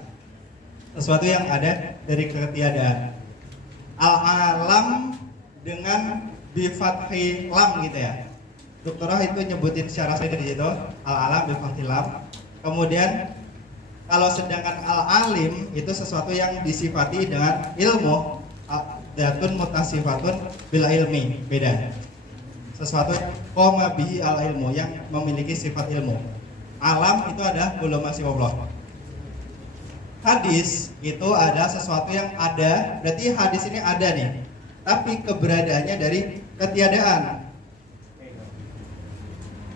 Sesuatu yang ada dari ketiadaan. Al-alam dengan bifathi lam gitu ya. Doktorah itu nyebutin secara saya di situ al-alam bifathi lam. Kemudian kalau sedangkan al-alim itu sesuatu yang disifati dengan ilmu, datun mutasifatun bila ilmi, beda. Sesuatu yang qoma bihi al-ilmu, yang memiliki sifat ilmu. Alam itu adalah kullu ma siwa Allah. hadis itu adalah sesuatu yang ada, berarti hadis ini ada nih. Tapi keberadaannya dari ketiadaan.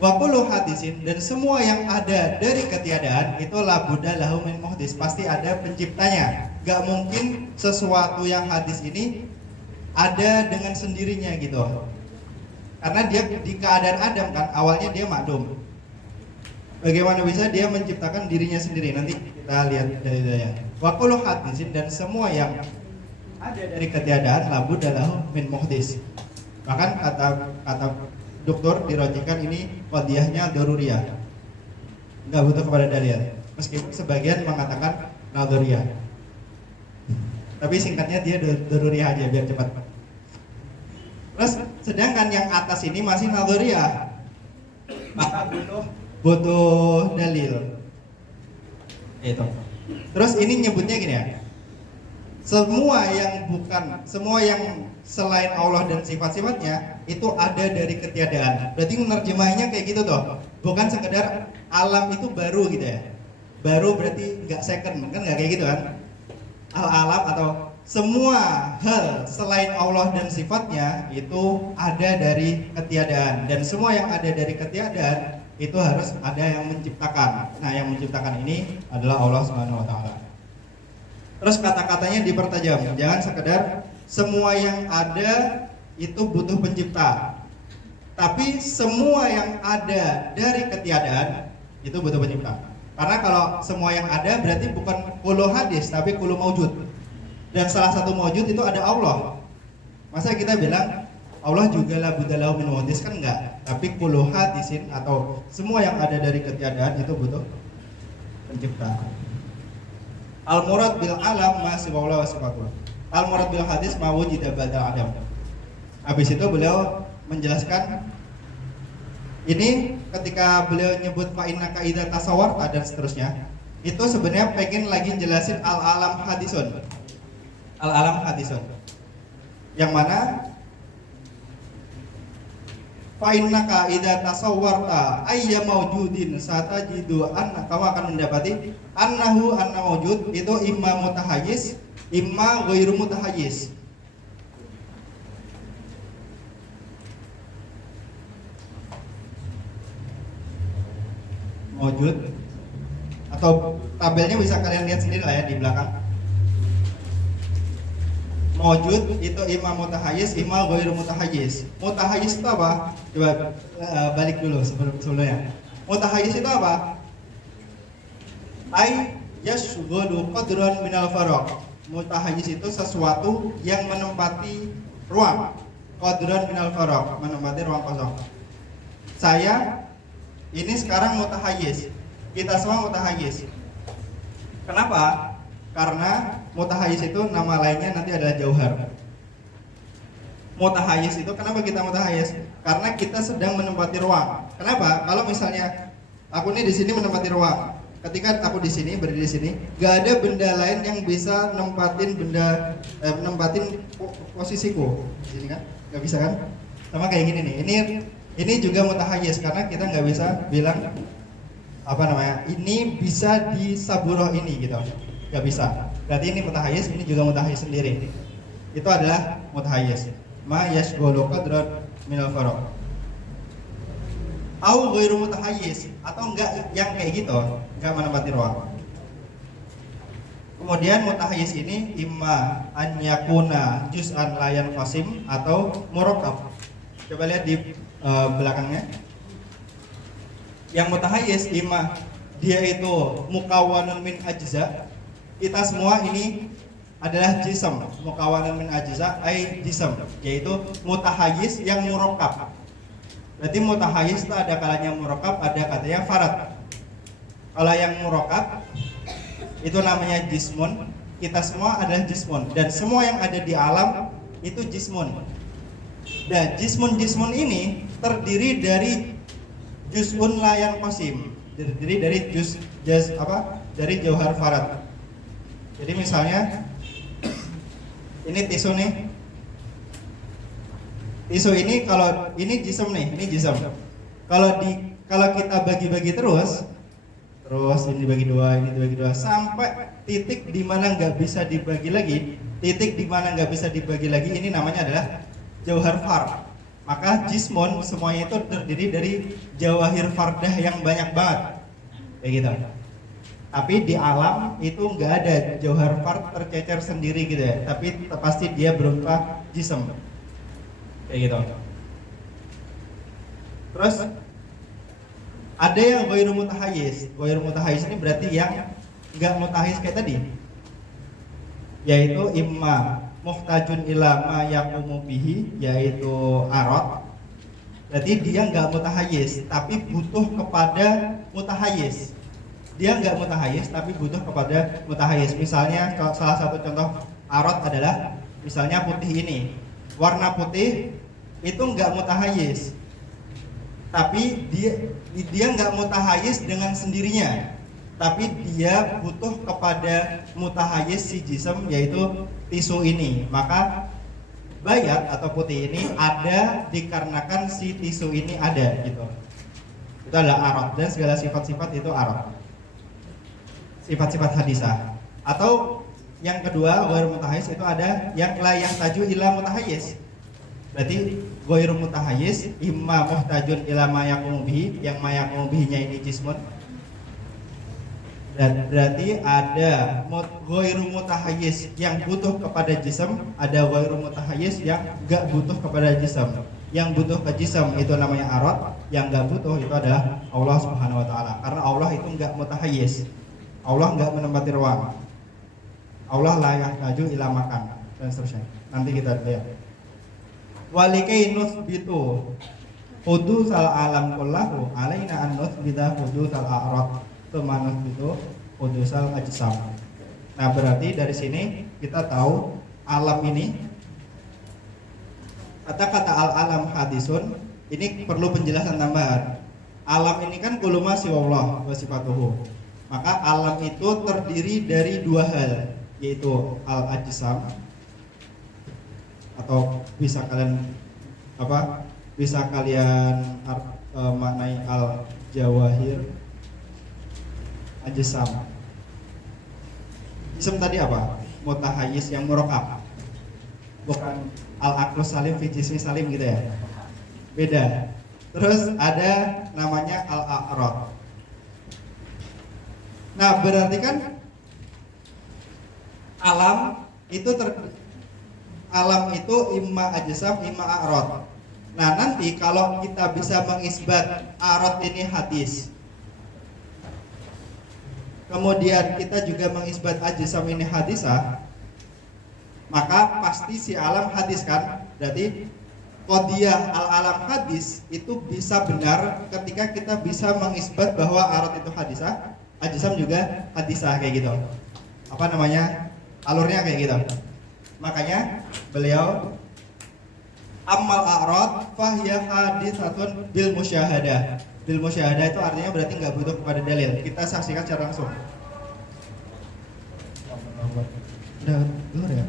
Wa kullu hadisin, dan semua yang ada dari ketiadaan itu la budda lahu min muhdis, pasti ada penciptanya. Gak mungkin sesuatu yang hadis ini ada dengan sendirinya gitu. Karena dia di keadaan Adam kan, awalnya dia makdum. Bagaimana bisa dia menciptakan dirinya sendiri? Nanti kita lihat dari dalilnya. Wa kullu hadisin, dan semua yang ada dari ketiadaan la budda lahu min muhdis. Bahkan kata dokter dirojikan ini qadiyahnya daruriyah, nggak butuh kepada dalil, meskipun sebagian mengatakan nadhariyah, tapi singkatnya dia daruriyah aja biar cepat. Terus sedangkan yang atas ini masih nadhariyah, maka butuh dalil itu. Terus ini nyebutnya gini ya, semua yang selain Allah dan sifat-sifatnya itu ada dari ketiadaan. Berarti menerjemahnya kayak gitu tuh. Bukan sekedar alam itu baru gitu ya. Baru berarti nggak second, kan nggak kayak gitu kan. Al-alam atau semua hal selain Allah dan sifatnya itu ada dari ketiadaan. Dan semua yang ada dari ketiadaan itu harus ada yang menciptakan. Nah, yang menciptakan ini adalah Allah Subhanahu wa taala. Terus kata-katanya dipertajam, jangan sekedar semua yang ada itu butuh pencipta, tapi semua yang ada dari ketiadaan itu butuh pencipta. Karena kalau semua yang ada berarti bukan kullu hadis, tapi kullu maujud. Dan salah satu maujud itu ada Allah. Masa kita bilang Allah juga la budda lahu min hadis, kan enggak. Tapi kullu hadisin atau semua yang ada dari ketiadaan itu butuh pencipta. Al-murad bil alam ma siwallahu wa sifatullah. Al-murad bil hadis ma wujida ba'da adam. Habis itu beliau menjelaskan ini ketika beliau nyebut fa innaka idza tasawwarta dan seterusnya, itu sebenarnya pengen lagi jelasin al-alam hadisun. Al-alam hadisun. Yang mana fa innaka idza tasawwarta ayya mawjudin satajidu anna, kamu akan mendapati annahu anna mawjud itu imma mutahayyiz imma ghairu mutahayyiz. Mawjud atau tabelnya bisa kalian lihat sendiri lah ya di belakang. Mawjud itu imma mutahayyiz imma ghairu mutahayyiz. Mutahayyiz itu apa? Coba balik dulu sebelumnya. Mutahayyiz itu apa? Ai yashghulu qadran minal faragh. Mutahayyiz itu sesuatu yang menempati ruang. Qadran minal faragh, menempati ruang kosong. Saya ini sekarang mutahayyiz. Kita semua mutahayyiz. Kenapa? Karena mutahayyiz itu nama lainnya nanti adalah jauhar. Mutahayyiz itu kenapa kita mutahayyiz? Karena kita sedang menempati ruang. Kenapa? Kalau misalnya aku nih di sini menempati ruang. Ketika aku di sini berdiri di sini, gak ada benda lain yang bisa nempatin posisiku. Di sini kan? Gak bisa kan? Sama kayak gini nih. Ini juga mutahayyiz karena kita nggak bisa bilang apa namanya. Ini bisa di saburoh ini gitu. Gak bisa. Berarti ini mutahayyiz, ini juga mutahayyiz sendiri. Itu adalah mutahayyiz. Ma yashghulu qadran minal faragh. Au ghairu mutahayyiz, atau enggak yang kayak gitu, enggak menempati ruang. Kemudian mutahayyiz ini imma an yakuna juz'an la yanqasim atau murakkab. Coba lihat di belakangnya. Yang mutahayyiz imma dia itu mukawwanun min ajza. Kita semua ini adalah jism, mukawwanun min ajza ai jism, yaitu mutahayyiz yang murakkab. Berarti mutahayyiz itu ada kalanya murakkab, ada katanya farad. Kalau yang murakkab itu namanya jismun. Kita semua adalah jismun, dan semua yang ada di alam itu jismun. Dan jismun ini terdiri dari juz'un la yanqasim, terdiri dari dari jauhar farad. Jadi misalnya ini tisu nih. Tisu ini kalau ini jism nih, ini jism. Kalau kita bagi-bagi terus ini dibagi dua, ini dibagi dua sampai titik di mana nggak bisa dibagi lagi, titik di mana nggak bisa dibagi lagi ini namanya adalah jauhar fard. Maka jismun semuanya itu terdiri dari jawahir fardah yang banyak banget, kayak gitu. Tapi di alam itu nggak ada jauhar fard tercecer sendiri gitu ya, tapi pasti dia berupa jism, kayak gitu. Terus ada yang ghairu mutahayiz. Ghairu mutahayiz ini berarti yang nggak mutahayiz kayak tadi, yaitu imma muhtajun ila ma yaqumu bihi, yaitu arad. Berarti dia nggak mutahayiz tapi butuh kepada mutahayiz. Dia nggak mutahayiz tapi butuh kepada mutahayiz. Misalnya salah satu contoh arad adalah misalnya putih ini. Warna putih itu nggak mutahayiz, tapi dia nggak mutahayiz dengan sendirinya, tapi dia butuh kepada mutahayiz si jism, yaitu tisu ini. Maka bayat atau putih ini ada dikarenakan si tisu ini ada gitu. Itu adalah arad, dan segala sifat-sifat itu arad, sifat-sifat hadisah. Atau yang kedua, ghairu mutahayiz itu ada yang la yahtaju ila mutahayiz. Berarti ghairu mutahayiz imma muhtajun ila ma yaqumu bihi, yang ma yaqumu bihi-nya ini jismun. Dan berarti ada ghairu mutahayiz yang butuh kepada jism, ada ghairu mutahayiz yang enggak butuh kepada jism. Yang butuh ke jism itu namanya arad, yang enggak butuh itu adalah Allah Subhanahu wa taala. Karena Allah itu enggak mutahayiz. Allah enggak menempati ruang. Allah la yahtaju ila makan dan seterusnya. Nanti kita lihat. Walikai nuthbitu hudusal alam kullahu alaina an nuthbita hudusal a'rad tsumma nuthbitu hudusal ajsam. Nah, berarti dari sini kita tahu alam ini, kata-kata al-alam hadisun ini perlu penjelasan tambahan. Alam ini kan kullu ma siwallah wa sifatuhu. Maka alam itu terdiri dari dua hal, yaitu al-ajsam, atau bisa kalian maknai al-jawahir, ajsam. Jism tadi apa? Mutahayiz yang murokab, bukan al-aqlus salim fi jismi salim gitu ya, beda. Terus ada namanya al-a'rad. Nah, berarti kan alam itu imma ajsam imma a'rad. Nah, nanti kalau kita bisa mengisbat a'rad ini hadis, kemudian kita juga mengisbat ajsam ini hadisah, maka pasti si alam hadis kan. Berarti qadiyah al-alam hadis itu bisa benar ketika kita bisa mengisbat bahwa a'rad itu hadisah, ajsam juga hadisah, kayak gitu. Alurnya kayak gitu. Makanya beliau ammal a'rad fahiya haditsatun bil musyahadah. Bil musyahadah itu artinya berarti nggak butuh kepada dalil. Kita saksikan secara langsung. Udah keluar ya?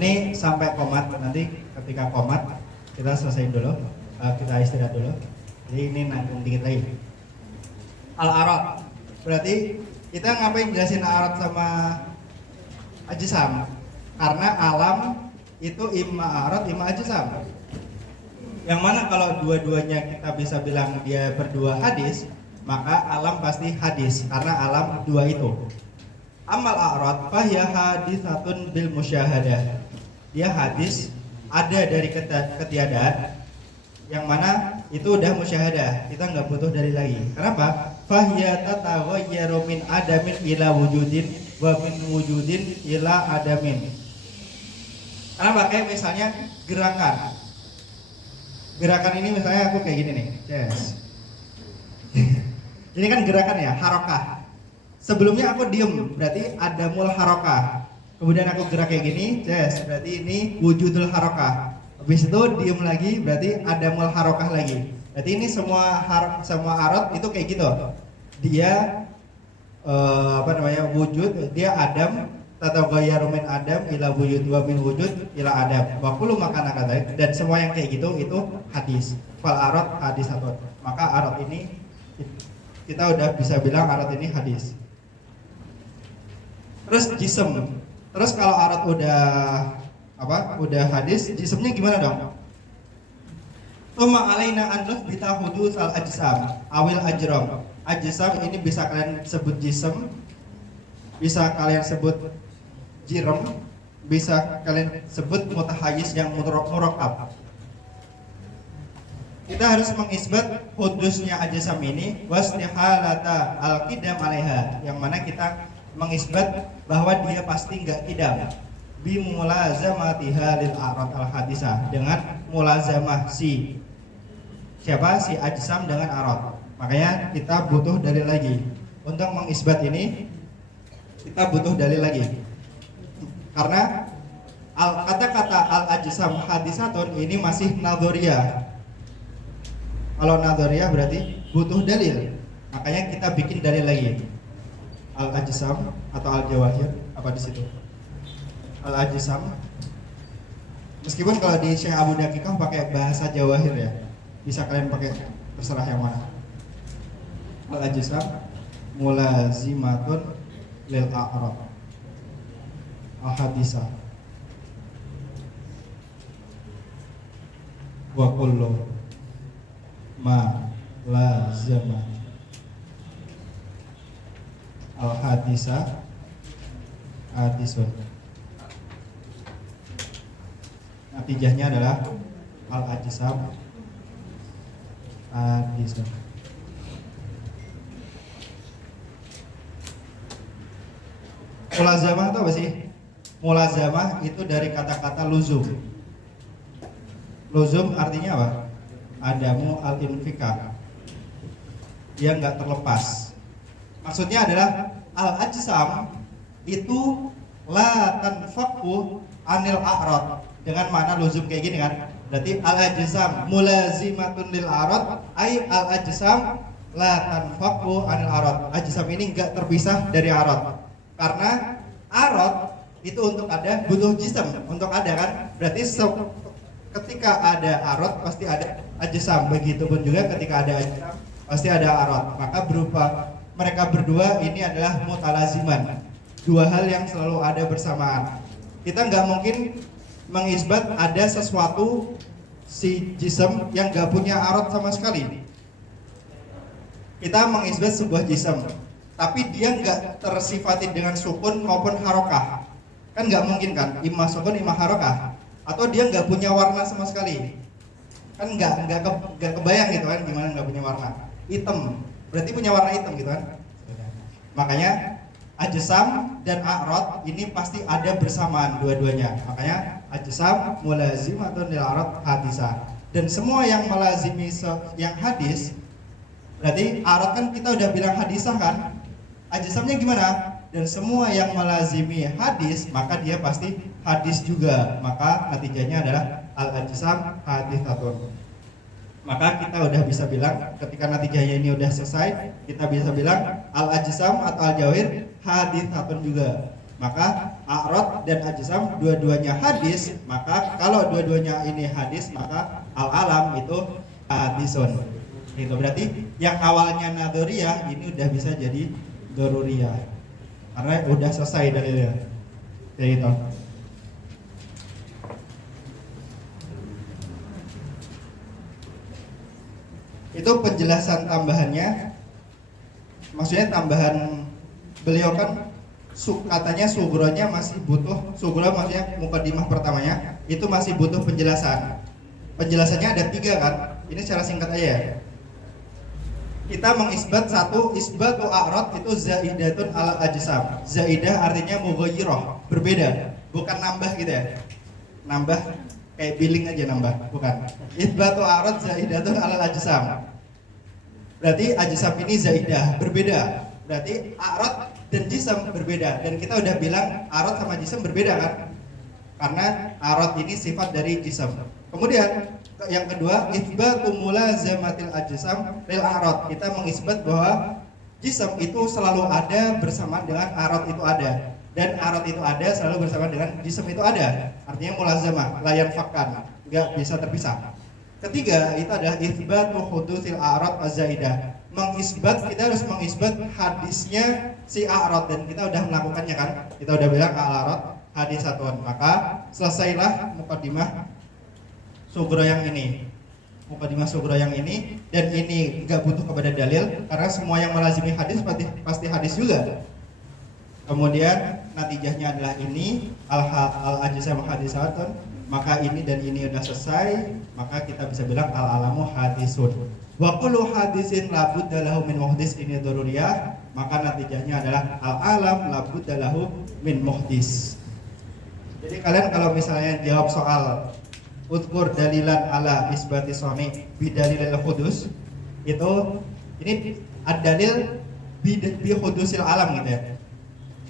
Ini sampai komat, nanti ketika komat kita selesaiin dulu, kita istirahat dulu. Jadi ini nanggung dikit lagi. Al-arad, berarti kita ngapain jelasin arad sama ajsam? Karena alam itu imma arad imma ajsam. Yang mana kalau dua-duanya kita bisa bilang dia berdua hadis, maka alam pasti hadis karena alam dua itu. Amal a'rad fahya hadisatun bil musyahadah. Dia hadis ada dari ketiadaan, yang mana itu udah musyahadah, kita nggak butuh dari lagi. Kenapa? Fahya tataghayyaru min adamin ila wujudin wa min wujudin ila adamin. Karena pakai misalnya gerakan. Gerakan ini misalnya aku kayak gini nih. Yes. Ini kan gerakan ya, harokah. Sebelumnya aku diem, berarti ada mul harokah. Kemudian aku gerak kayak gini, yes, berarti ini wujudul harokah. Habis itu diem lagi, berarti ada mul harokah lagi. Berarti ini semua arad itu kayak gitu. Dia wujud, dia adam, tataghayyaru min adam ila wujud wa min wujud ila adam. Wa kullu makana kadzalik, dan semua yang kayak gitu itu hadis. Fal arad hadisatun. Maka arad ini kita udah bisa bilang arad ini hadis. Terus jism. Terus kalau arad udah hadis, jismnya gimana dong? Tuma alaina an nuthbita hudus al ajsam awil ajram. Ajsam ini bisa kalian sebut jism, bisa kalian sebut jirem, bisa kalian sebut mutahayyis yang murakkab. Kita harus mengisbat hudusnya ajsam ini wastihalata al-qidam alaiha, yang mana kita mengisbat bahwa dia pasti enggak kidam bi mulazamatiha lil a'rad al hadisah, dengan mulazamah si ajsam dengan arad. Makanya kita butuh dalil lagi untuk mengisbat ini, kita butuh dalil lagi karena kata-kata al ajsam hadisatun ini masih nadhoriyah. Kalau nadhoriyah berarti butuh dalil, makanya kita bikin dalil lagi. Al ajsam atau al jawahir apa di situ? Al ajsam. Meskipun kalau di Syekh Abu Daqiqah pakai bahasa jawahir ya, bisa kalian pakai terserah yang mana. Al ajsam mulazimatun lil a'rad al hadisah wa kullu ma lazama al hadisah hadisun. Natijahnya adalah al ajsam hadisun. Mulazamah itu apa sih? Mulazamah itu dari kata-kata luzum. Luzum artinya apa? Adamu al-infikar. Dia nggak terlepas. Maksudnya adalah al-ajsam itu la tanfaku anil a'rad. Dengan mana luzum kayak gini kan? Berarti al-ajsam mulazimatun lil a'rad, ay al-ajsam la tanfaku anil a'rad. Ajsam ini nggak terpisah dari a'rad. Karena arad itu untuk ada butuh jism untuk ada kan, berarti ketika ada arad pasti ada ajsam, begitupun juga ketika ada ajsam pasti ada arad. Maka berupa mereka berdua ini adalah mutalaziman, dua hal yang selalu ada bersamaan. Kita nggak mungkin mengisbat ada sesuatu si jism yang nggak punya arad sama sekali. Kita mengisbat sebuah jism tapi dia nggak tersifati dengan sukun maupun harokah, kan nggak mungkin kan, imma sukun imma harokah, atau dia nggak punya warna sama sekali, kan nggak kebayang gitu kan, gimana nggak punya warna, hitam, berarti punya warna hitam gitu kan. Makanya ajsam dan a'rad ini pasti ada bersamaan dua-duanya, makanya ajsam mulazimatun lil a'rad hadisah, dan semua yang melazimi yang hadis, berarti a'rad kan kita udah bilang hadisah kan. Ajsamnya gimana? Dan semua yang melazimi hadis maka dia pasti hadis juga. Maka natijahnya adalah al-ajsam hadisatun. Maka kita udah bisa bilang ketika natijahnya ini udah selesai, kita bisa bilang al-ajsam atau al-jawahir hadisatun juga. Maka a'rad dan ajsam dua-duanya hadis, maka kalau dua-duanya ini hadis maka al-alam itu hadisun. Itu berarti yang awalnya nadoriyah ini udah bisa jadi doruriyah karena udah selesai dalilnya. Kayak gitu. Itu penjelasan tambahannya. Maksudnya tambahan beliau kan katanya sugronya masih butuh, sugro maksudnya mukadimah pertamanya itu masih butuh penjelasan. Penjelasannya ada 3 kan. Ini secara singkat aja ya. Kita mengisbat satu, isbatu a'rad itu zaidatun ala ajsam. Zaidah artinya mughayyirah, berbeda, bukan nambah gitu ya. Nambah kayak billing aja nambah, bukan. Isbatu a'rad zaidatun ala ajsam. Berarti ajsam ini zaidah, berbeda. Berarti a'rad dan jisam berbeda. Dan kita udah bilang a'rad sama jisam berbeda kan? Karena a'rad ini sifat dari jisam. Kemudian yang kedua, itsbatu mulazamatil ajsam lil a'rad. Kita mengisbat bahwa jisam itu selalu ada bersama dengan a'rad itu ada, dan a'rad itu ada selalu bersama dengan jisam itu ada. Artinya mulazamah, la yanfakkan, enggak bisa terpisah. Ketiga, itu adalah itsbatu hudutsil a'rad az-zaidah. Mengisbat, kita harus mengisbat hadisnya si a'rad, dan kita udah melakukannya kan? Kita udah bilang al-a'rad hadisatun. Maka selesailah mukadimah sugro yang ini, mukadimah sugro yang ini, dan ini nggak butuh kepada dalil karena semua yang melazimi hadis pasti hadis juga. Kemudian natijahnya adalah ini al-ajsam hadisatun, maka ini dan ini udah selesai, maka kita bisa bilang al-alamu hadisun. Wa kullu hadisin la budda lahu min muhdis, ini dzururiyah, maka natijahnya adalah al-alam la budda lahu min muhdis. Jadi kalian kalau misalnya jawab soal udkur dalilan ala isbati sami bidalilil hudus, itu ini ad-dalil bi hudusil alam gitu ya.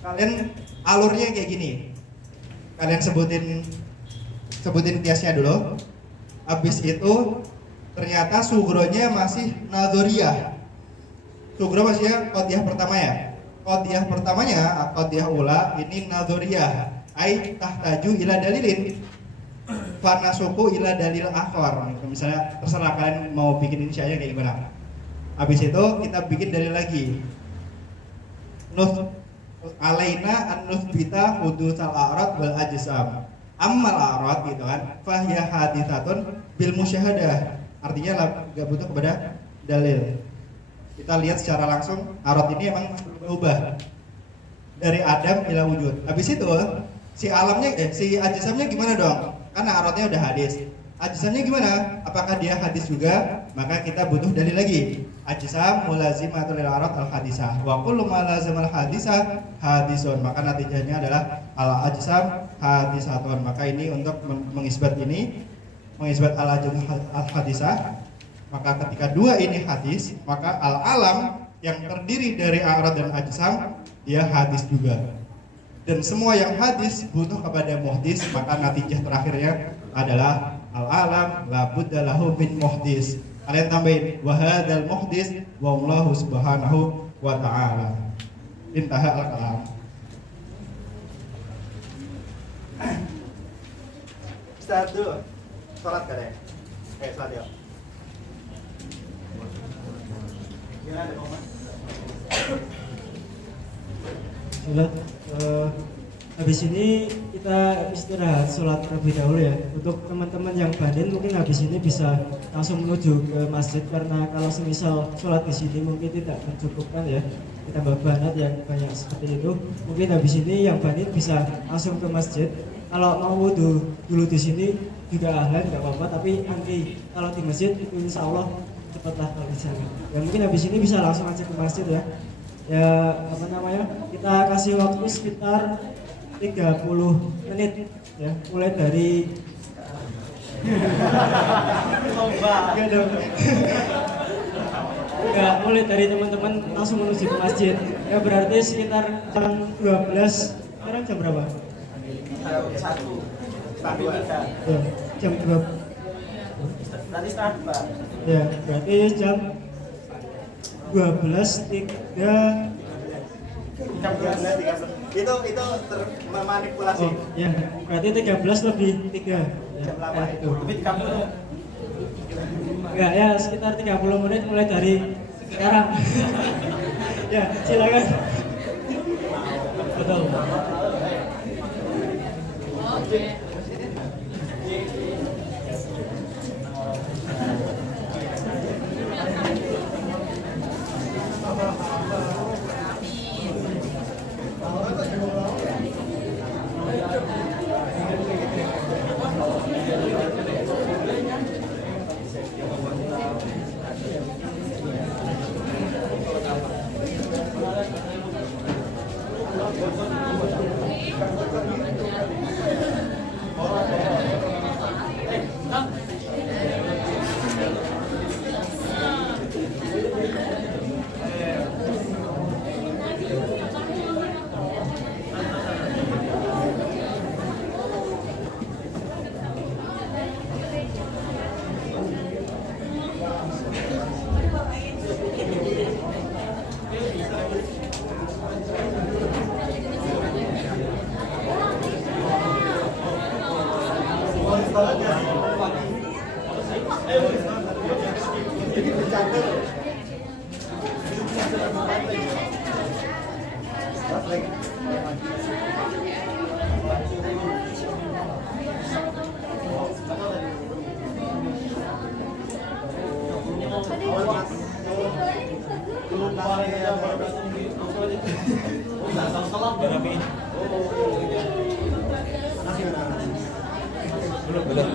Kalian alurnya kayak gini. Kalian sebutin kiasnya dulu. Habis itu ternyata sugronya masih nadoriyah. Sugro masih qadiyah pertama ya. Qadiyah pertamanya, qadiyah ula ini nadoriyah. Ai tahtaju ila dalilin. Fanasuku ila dalil akhar. Misalnya terserah kalian mau bikin inisialnya kayak gimana. Habis itu kita bikin dalil lagi. Alaina an nuthbita hudutsal a'rad wal ajsam. Ammal a'rad gitu kan. Fahiya haditsatun bil musyahadah. Artinya enggak butuh kepada dalil. Kita lihat secara langsung a'rad ini emang berubah dari Adam ila wujud. Habis itu si alamnya si ajsamnya gimana dong? Karena a'radnya udah hadis. Ajsamnya gimana? Apakah dia hadis juga? Maka kita butuh dalil lagi. Ajsam mulazimatul lil a'rad al hadisah. Wa kullu ma lazimal hadisah hadisun. Maka natijahnya adalah al ajsam hadisatun. Maka ini untuk mengisbat ini, mengisbat al ajsam al hadisah. Maka ketika dua ini hadis, maka al alam yang terdiri dari a'rad dan ajsam dia hadis juga. Dan semua yang hadis butuh kepada muhdis, maka natijah terakhirnya adalah al-alam la budda lahu min muhdis. Kalian tambahin wa hadzal muhdis wa Allahu subhanahu wa ta'ala. Intaha al-kalam. Start dulu. Salat kalian. Salat ya. Gimana ada komen? Sholat, habis ini kita istirahat sholat terlebih dahulu ya. Untuk teman-teman yang badan mungkin habis ini bisa langsung menuju ke masjid, karena kalau semisal sholat di sini mungkin tidak mencukupkan ya, kita banget yang banyak seperti itu. Mungkin habis ini yang badan bisa langsung ke masjid. Kalau mau wudhu dulu di sini juga ahlan nggak apa-apa, tapi nanti kalau di masjid itu insya Allah cepatlah kalau bisa. Ya mungkin habis ini bisa langsung aja ke masjid ya. Ya apa namanya, kita kasih waktu sekitar 30 menit ya, mulai dari mulai dari teman-teman langsung menuju ke masjid ya, berarti sekitar jam 12. Sekarang jam berapa? Ya, jam 2 Nanti setengah 2. ya, berarti jam 12.3 itu memanipulasi. Oh, ya. Berarti 13 lebih 3. Jam lama itu. Lebih 30. Enggak ya, sekitar 30 menit mulai dari sekarang. Ya, silakan. Betul. Belum.